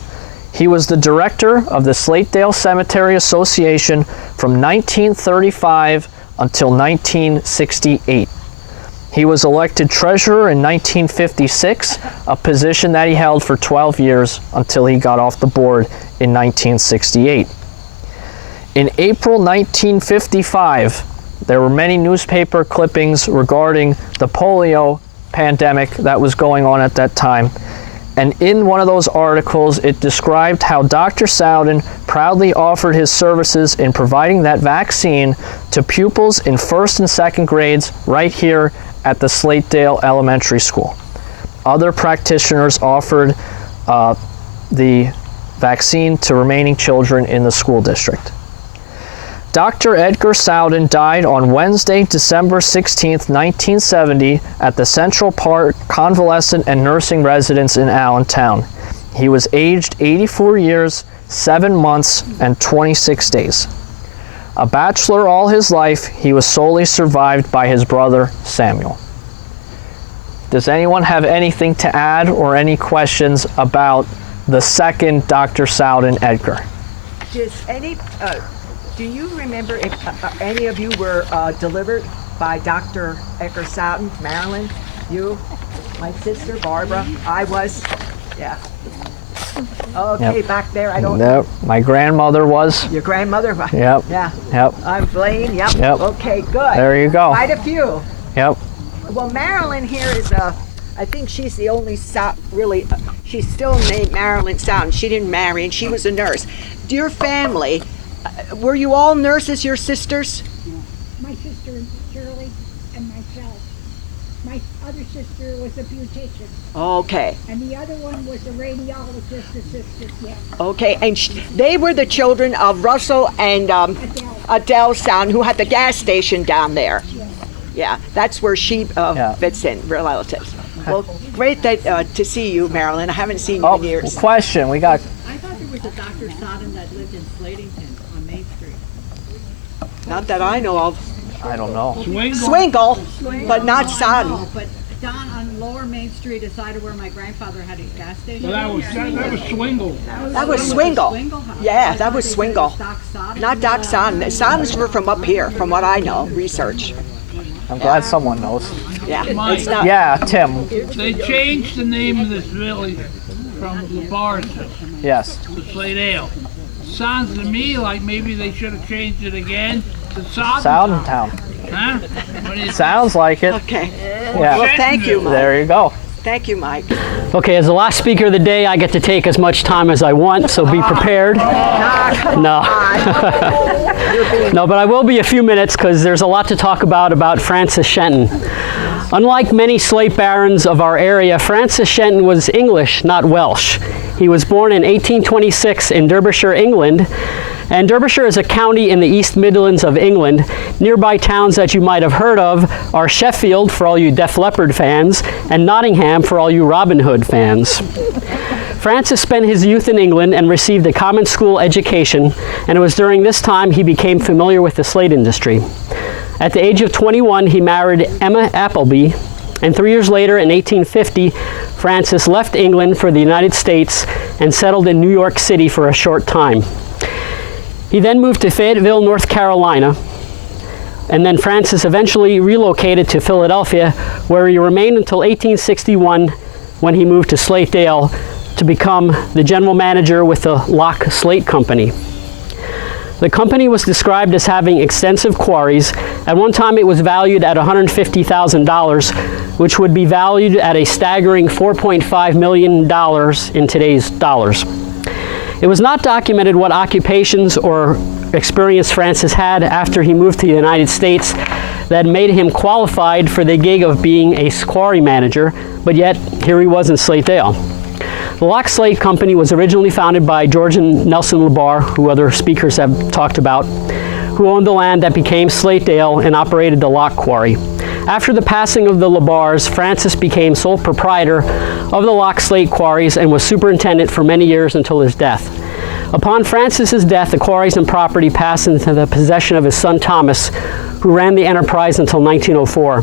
he was the director of the Slatedale Cemetery Association from 1935 until 1968. He was elected treasurer in 1956, a position that he held for 12 years until he got off the board in 1968. In April 1955, there were many newspaper clippings regarding the polio pandemic that was going on at that time. And in one of those articles, it described how Dr. Sowden proudly offered his services in providing that vaccine to pupils in 1st and 2nd grades right here at the Slatedale Elementary School. Other practitioners offered the vaccine to remaining children in the school district. Dr. Edgar Sowden died on Wednesday, December 16, 1970, at the Central Park Convalescent and Nursing Residence in Allentown. He was aged 84 years, 7 months, and 26 days. A bachelor all his life, he was solely survived by his brother, Samuel. Does anyone have anything to add or any questions about the second Dr. Sowden Edgar? Do you remember if any of you were delivered by Dr. Edgar Sowden, Marilyn? You, my sister, Barbara, I was, yeah. Okay, yep. Back there, I don't know. Nope, my grandmother was. Your grandmother? Yep. Yeah. Yep. I'm Blaine, yep. Yep. Okay, good. There you go. Quite a few. Yep. Well, Marilyn here is I think she's the only she's still named Marilyn Sowden. She didn't marry and she was a nurse. Dear family, were you all nurses, your sisters? Yeah. My sister Shirley and myself. My other sister was a beautician. Okay. And the other one was a radiologist assistant, yeah. Okay, and they were the children of Russell and Adele Sowden, who had the gas station down there. Yeah. Yeah, that's where she fits in, relatives. Well, great that, to see you, Marilyn. I haven't seen you Oh, in years. question. We got. I thought there was a Dr. Sodden that lived in Slatington on Main Street. Not that I know of. I don't know. Swingle, but not Sodden. No, but down on Lower Main Street, aside of where my grandfather had his gas station. That was Swingle. That was Swingle. House. Yeah, I that was thought Swingle. they said it was Doc Sodden. Not Doc Sodden. Sodden's were from up here, from what I know, research. I'm glad someone knows. Yeah, Mike. it's not. Yeah, Tim. They changed the name of this village from LaBarge Yes. to Slatedale. Sounds to me like maybe they should have changed it again to Southentown. Southentown. Huh? What do you Sounds like it. Okay. Yeah. Well, thank you, Mike. There you go. Thank you, Mike. Okay, as the last speaker of the day, I get to take as much time as I want, so be prepared. No. No, but I will be a few minutes because there's a lot to talk about Francis Shenton. Unlike many slate barons of our area, Francis Shenton was English, not Welsh. He was born in 1826 in Derbyshire, England. And Derbyshire is a county in the East Midlands of England. Nearby towns that you might have heard of are Sheffield, for all you Def Leppard fans, and Nottingham, for all you Robin Hood fans. Francis spent his youth in England and received a common school education, and it was during this time he became familiar with the slate industry. At the age of 21, he married Emma Appleby, and 3 years later, in 1850, Francis left England for the United States and settled in New York City for a short time. He then moved to Fayetteville, North Carolina, and then Francis eventually relocated to Philadelphia, where he remained until 1861 when he moved to Slatedale to become the general manager with the Lock Slate Company. The company was described as having extensive quarries. At one time it was valued at $150,000, which would be valued at a staggering $4.5 million in today's dollars. It was not documented what occupations or experience Francis had after he moved to the United States that made him qualified for the gig of being a quarry manager, but yet here he was in Slatedale. The Lock Slate Company was originally founded by George and Nelson LeBar, who other speakers have talked about, who owned the land that became Slatedale and operated the Lock Quarry. After the passing of the LeBars, Francis became sole proprietor of the Lock Slate Quarries and was superintendent for many years until his death. Upon Francis's death, the quarries and property passed into the possession of his son Thomas, who ran the enterprise until 1904.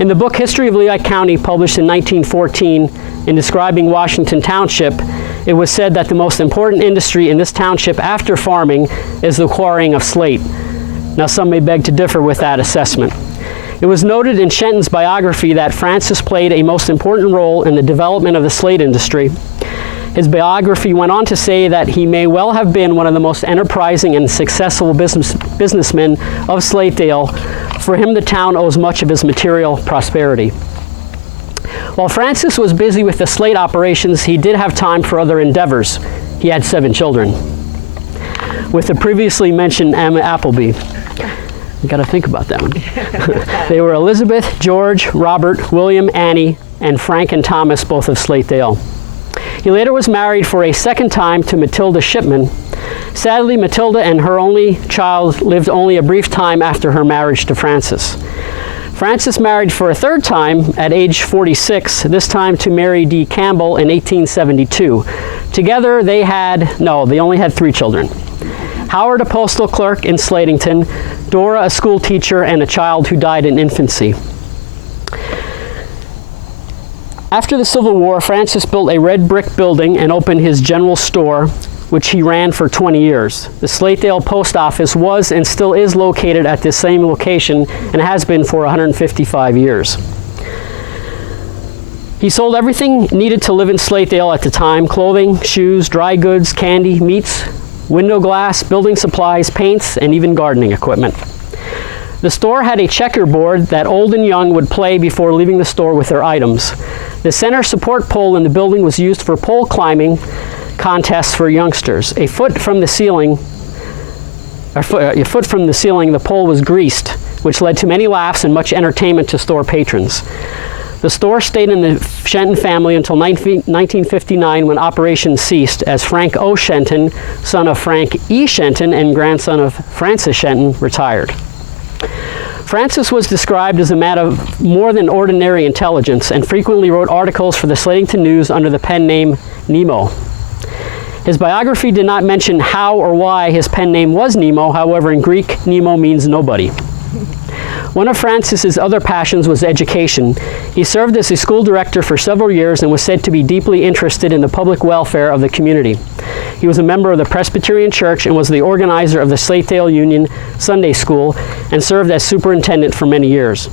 In the book History of Lehigh County, published in 1914, in describing Washington Township, it was said that the most important industry in this township after farming is the quarrying of slate. Now, some may beg to differ with that assessment. It was noted in Shenton's biography that Francis played a most important role in the development of the slate industry. His biography went on to say that he may well have been one of the most enterprising and successful businessmen of Slatedale. For him, the town owes much of his material prosperity. While Francis was busy with the slate operations, he did have time for other endeavors. He had 7 children, with the previously mentioned Emma Appleby. You got to think about that one. They were Elizabeth, George, Robert, William, Annie, and Frank and Thomas, both of Slatedale. He later was married for a second time to Matilda Shipman. Sadly, Matilda and her only child lived only a brief time after her marriage to Francis. Francis married for a third time at age 46, this time to Mary D. Campbell in 1872. Together they only had 3 children. Howard, a postal clerk in Slatington, Dora, a school teacher, and a child who died in infancy. After the Civil War, Francis built a red brick building and opened his general store, which he ran for 20 years. The Slatedale Post Office was and still is located at this same location and has been for 155 years. He sold everything needed to live in Slatedale at the time: clothing, shoes, dry goods, candy, meats, window glass, building supplies, paints, and even gardening equipment. The store had a checkerboard that old and young would play before leaving the store with their items. The center support pole in the building was used for pole climbing contests for youngsters. A foot from the ceiling, the pole was greased, which led to many laughs and much entertainment to store patrons. The store stayed in the Shenton family until 1959, when operations ceased, as Frank O. Shenton, son of Frank E. Shenton and grandson of Francis Shenton, retired. Francis was described as a man of more than ordinary intelligence and frequently wrote articles for the Slatington News under the pen name Nemo. His biography did not mention how or why his pen name was Nemo. However, in Greek, Nemo means nobody. One of Francis's other passions was education. He served as a school director for several years and was said to be deeply interested in the public welfare of the community. He was a member of the Presbyterian Church and was the organizer of the Slatedale Union Sunday School and served as superintendent for many years.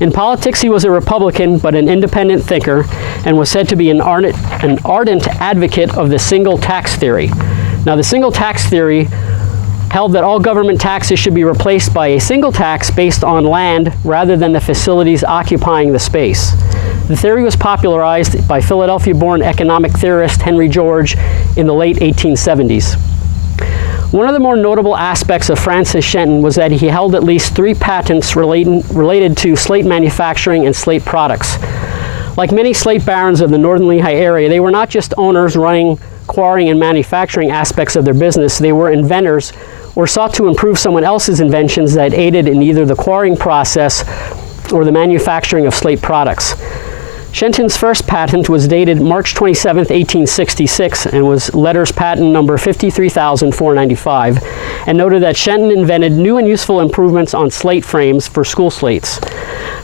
In politics, he was a Republican but an independent thinker and was said to be an ardent advocate of the single tax theory. Now, the single tax theory held that all government taxes should be replaced by a single tax based on land rather than the facilities occupying the space. The theory was popularized by Philadelphia-born economic theorist Henry George in the late 1870s. One of the more notable aspects of Francis Shenton was that he held at least 3 patents related to slate manufacturing and slate products. Like many slate barons of the northern Lehigh area, they were not just owners running quarrying and manufacturing aspects of their business, they were inventors or sought to improve someone else's inventions that aided in either the quarrying process or the manufacturing of slate products. Shenton's first patent was dated March 27, 1866, and was letters patent number 53,495, and noted that Shenton invented new and useful improvements on slate frames for school slates.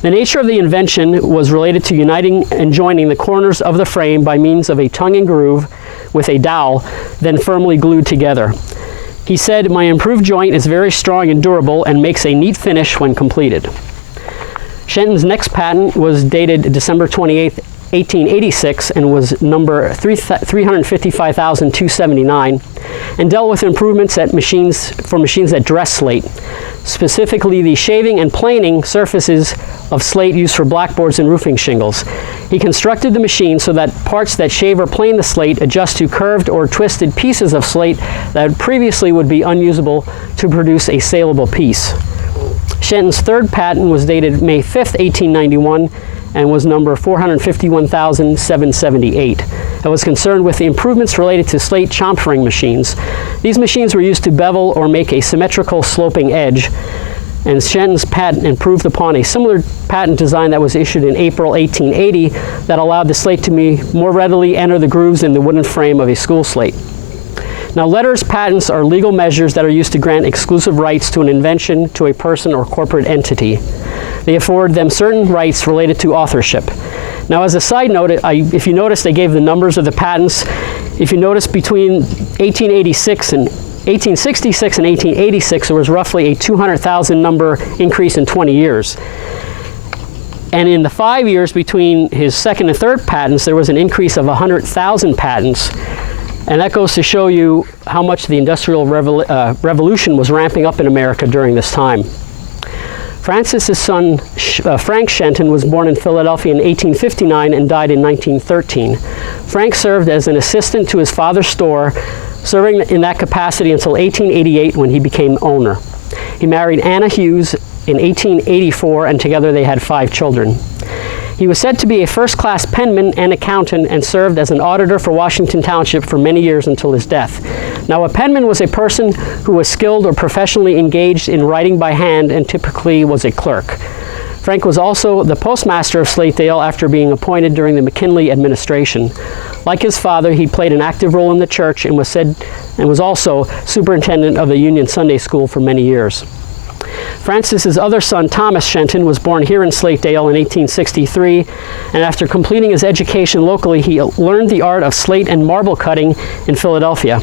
The nature of the invention was related to uniting and joining the corners of the frame by means of a tongue and groove with a dowel, then firmly glued together. He said, "My improved joint is very strong and durable and makes a neat finish when completed." Shenton's next patent was dated December 28, 1886, and was number 355,279, and dealt with improvements for machines that dress slate, specifically the shaving and planing surfaces of slate used for blackboards and roofing shingles. He constructed the machine so that parts that shave or plane the slate adjust to curved or twisted pieces of slate that previously would be unusable to produce a saleable piece. Shenton's third patent was dated May 5th, 1891, and was number 451,778. It was concerned with the improvements related to slate chamfering machines. These machines were used to bevel or make a symmetrical sloping edge, and Shenton's patent improved upon a similar patent design that was issued in April 1880 that allowed the slate to more readily enter the grooves in the wooden frame of a school slate. Now, letters patents are legal measures that are used to grant exclusive rights to an invention to a person or corporate entity. They afford them certain rights related to authorship. Now, as a side note, if you notice, they gave the numbers of the patents. If you notice, between 1866 and 1886, there was roughly a 200,000 number increase in 20 years. And in the 5 years between his second and third patents, there was an increase of 100,000 patents. And that goes to show you how much the Industrial Revolution was ramping up in America during this time. Francis's son, Frank Shenton, was born in Philadelphia in 1859 and died in 1913. Frank served as an assistant to his father's store, serving in that capacity until 1888 when he became owner. He married Anna Hughes in 1884, and together they had 5 children. He was said to be a first-class penman and accountant and served as an auditor for Washington Township for many years until his death. Now, a penman was a person who was skilled or professionally engaged in writing by hand and typically was a clerk. Frank was also the postmaster of Slatedale after being appointed during the McKinley administration. Like his father, he played an active role in the church and was also superintendent of the Union Sunday School for many years. Francis's other son, Thomas Shenton, was born here in Slatedale in 1863, and after completing his education locally, he learned the art of slate and marble cutting in Philadelphia.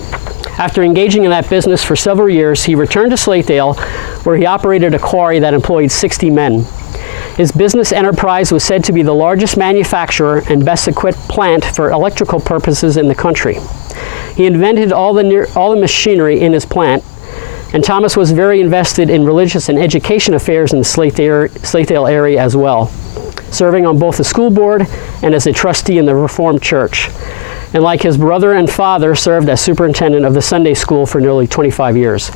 After engaging in that business for several years, he returned to Slatedale, where he operated a quarry that employed 60 men. His business enterprise was said to be the largest manufacturer and best equipped plant for electrical purposes in the country. He invented all the machinery in his plant, and Thomas was very invested in religious and education affairs in the Slatedale area as well, serving on both the school board and as a trustee in the Reformed Church. And like his brother and father, served as superintendent of the Sunday School for nearly 25 years.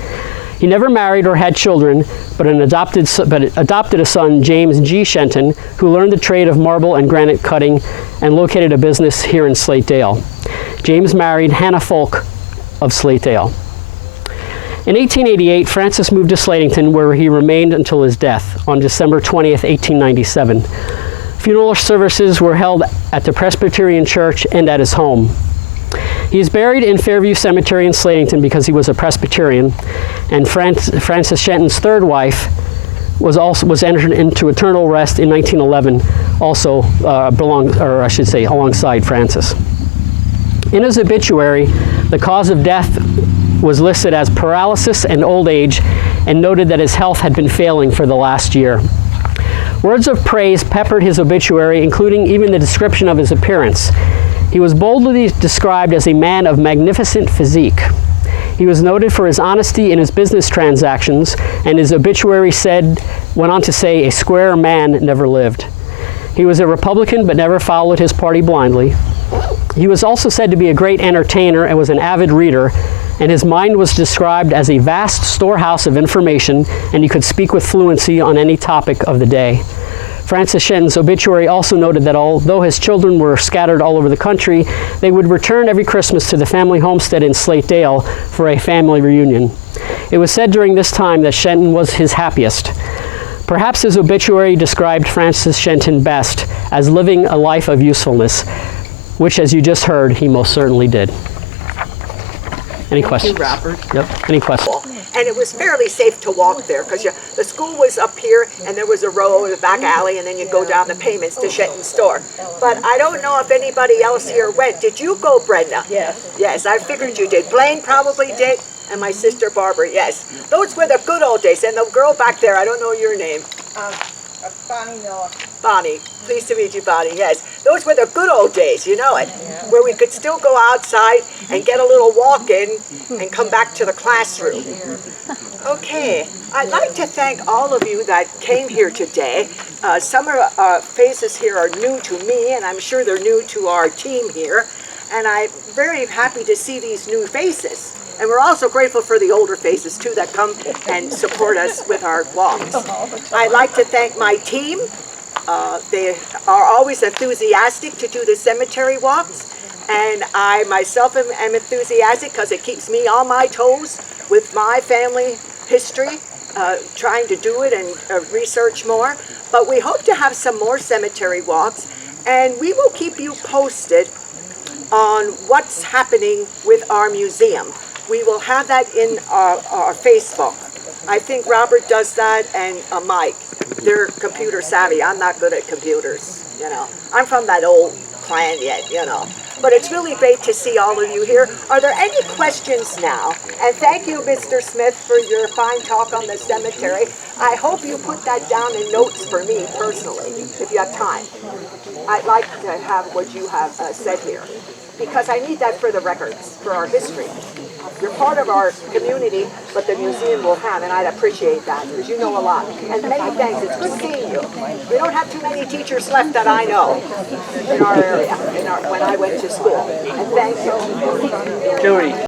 He never married or had children, but adopted a son, James G. Shenton, who learned the trade of marble and granite cutting and located a business here in Slatedale. James married Hannah Folk of Slatedale. In 1888, Francis moved to Slatington, where he remained until his death on December 20th, 1897. Funeral services were held at the Presbyterian Church and at his home. He is buried in Fairview Cemetery in Slatington because he was a Presbyterian, and Francis Shenton's third wife was entered into eternal rest in 1911, also alongside Francis. In his obituary, the cause of death was listed as paralysis and old age, and noted that his health had been failing for the last year. Words of praise peppered his obituary, including even the description of his appearance. He was boldly described as a man of magnificent physique. He was noted for his honesty in his business transactions, and his obituary went on to say, "A square man never lived." He was a Republican but never followed his party blindly. He was also said to be a great entertainer and was an avid reader, and his mind was described as a vast storehouse of information, and he could speak with fluency on any topic of the day. Francis Shenton's obituary also noted that although his children were scattered all over the country, they would return every Christmas to the family homestead in Slatedale for a family reunion. It was said during this time that Shenton was his happiest. Perhaps his obituary described Francis Shenton best as living a life of usefulness, which, as you just heard, he most certainly did. Any questions? Thank you, Robert. Yep. Any questions? And it was fairly safe to walk there because the school was up here and there was a row in the back alley, and then you go down the payments to Shenton's store. But I don't know if anybody else here went. Did you go, Brenda? Yes. Yes, I figured you did. Blaine probably did, and my sister Barbara, yes. Those were the good old days. And the girl back there, I don't know your name. Bonnie Miller. Bonnie. Pleased to meet you, Bonnie. Yes. Those were the good old days, you know it, where we could still go outside and get a little walk in and come back to the classroom. Okay. I'd like to thank all of you that came here today. Some faces here are new to me, and I'm sure they're new to our team here. And I'm very happy to see these new faces. And we're also grateful for the older faces, too, that come and support us with our walks. I'd like to thank my team. They are always enthusiastic to do the cemetery walks. And I myself am enthusiastic because it keeps me on my toes with my family history, trying to do it and research more. But we hope to have some more cemetery walks, and we will keep you posted on what's happening with our museum. We will have that in our Facebook. I think Robert does that, and Mike. They're computer savvy. I'm not good at computers, you know. I'm from that old clan yet, you know. But it's really great to see all of you here. Are there any questions now? And thank you, Mr. Smith, for your fine talk on the cemetery. I hope you put that down in notes for me personally, if you have time. I'd like to have what you have said here, because I need that for the records, for our history. You're part of our community, but the museum will have, and I'd appreciate that, because you know a lot. And many thanks. It's good seeing you. We don't have too many teachers left that I know in our area, when I went to school. And thank you. Jody.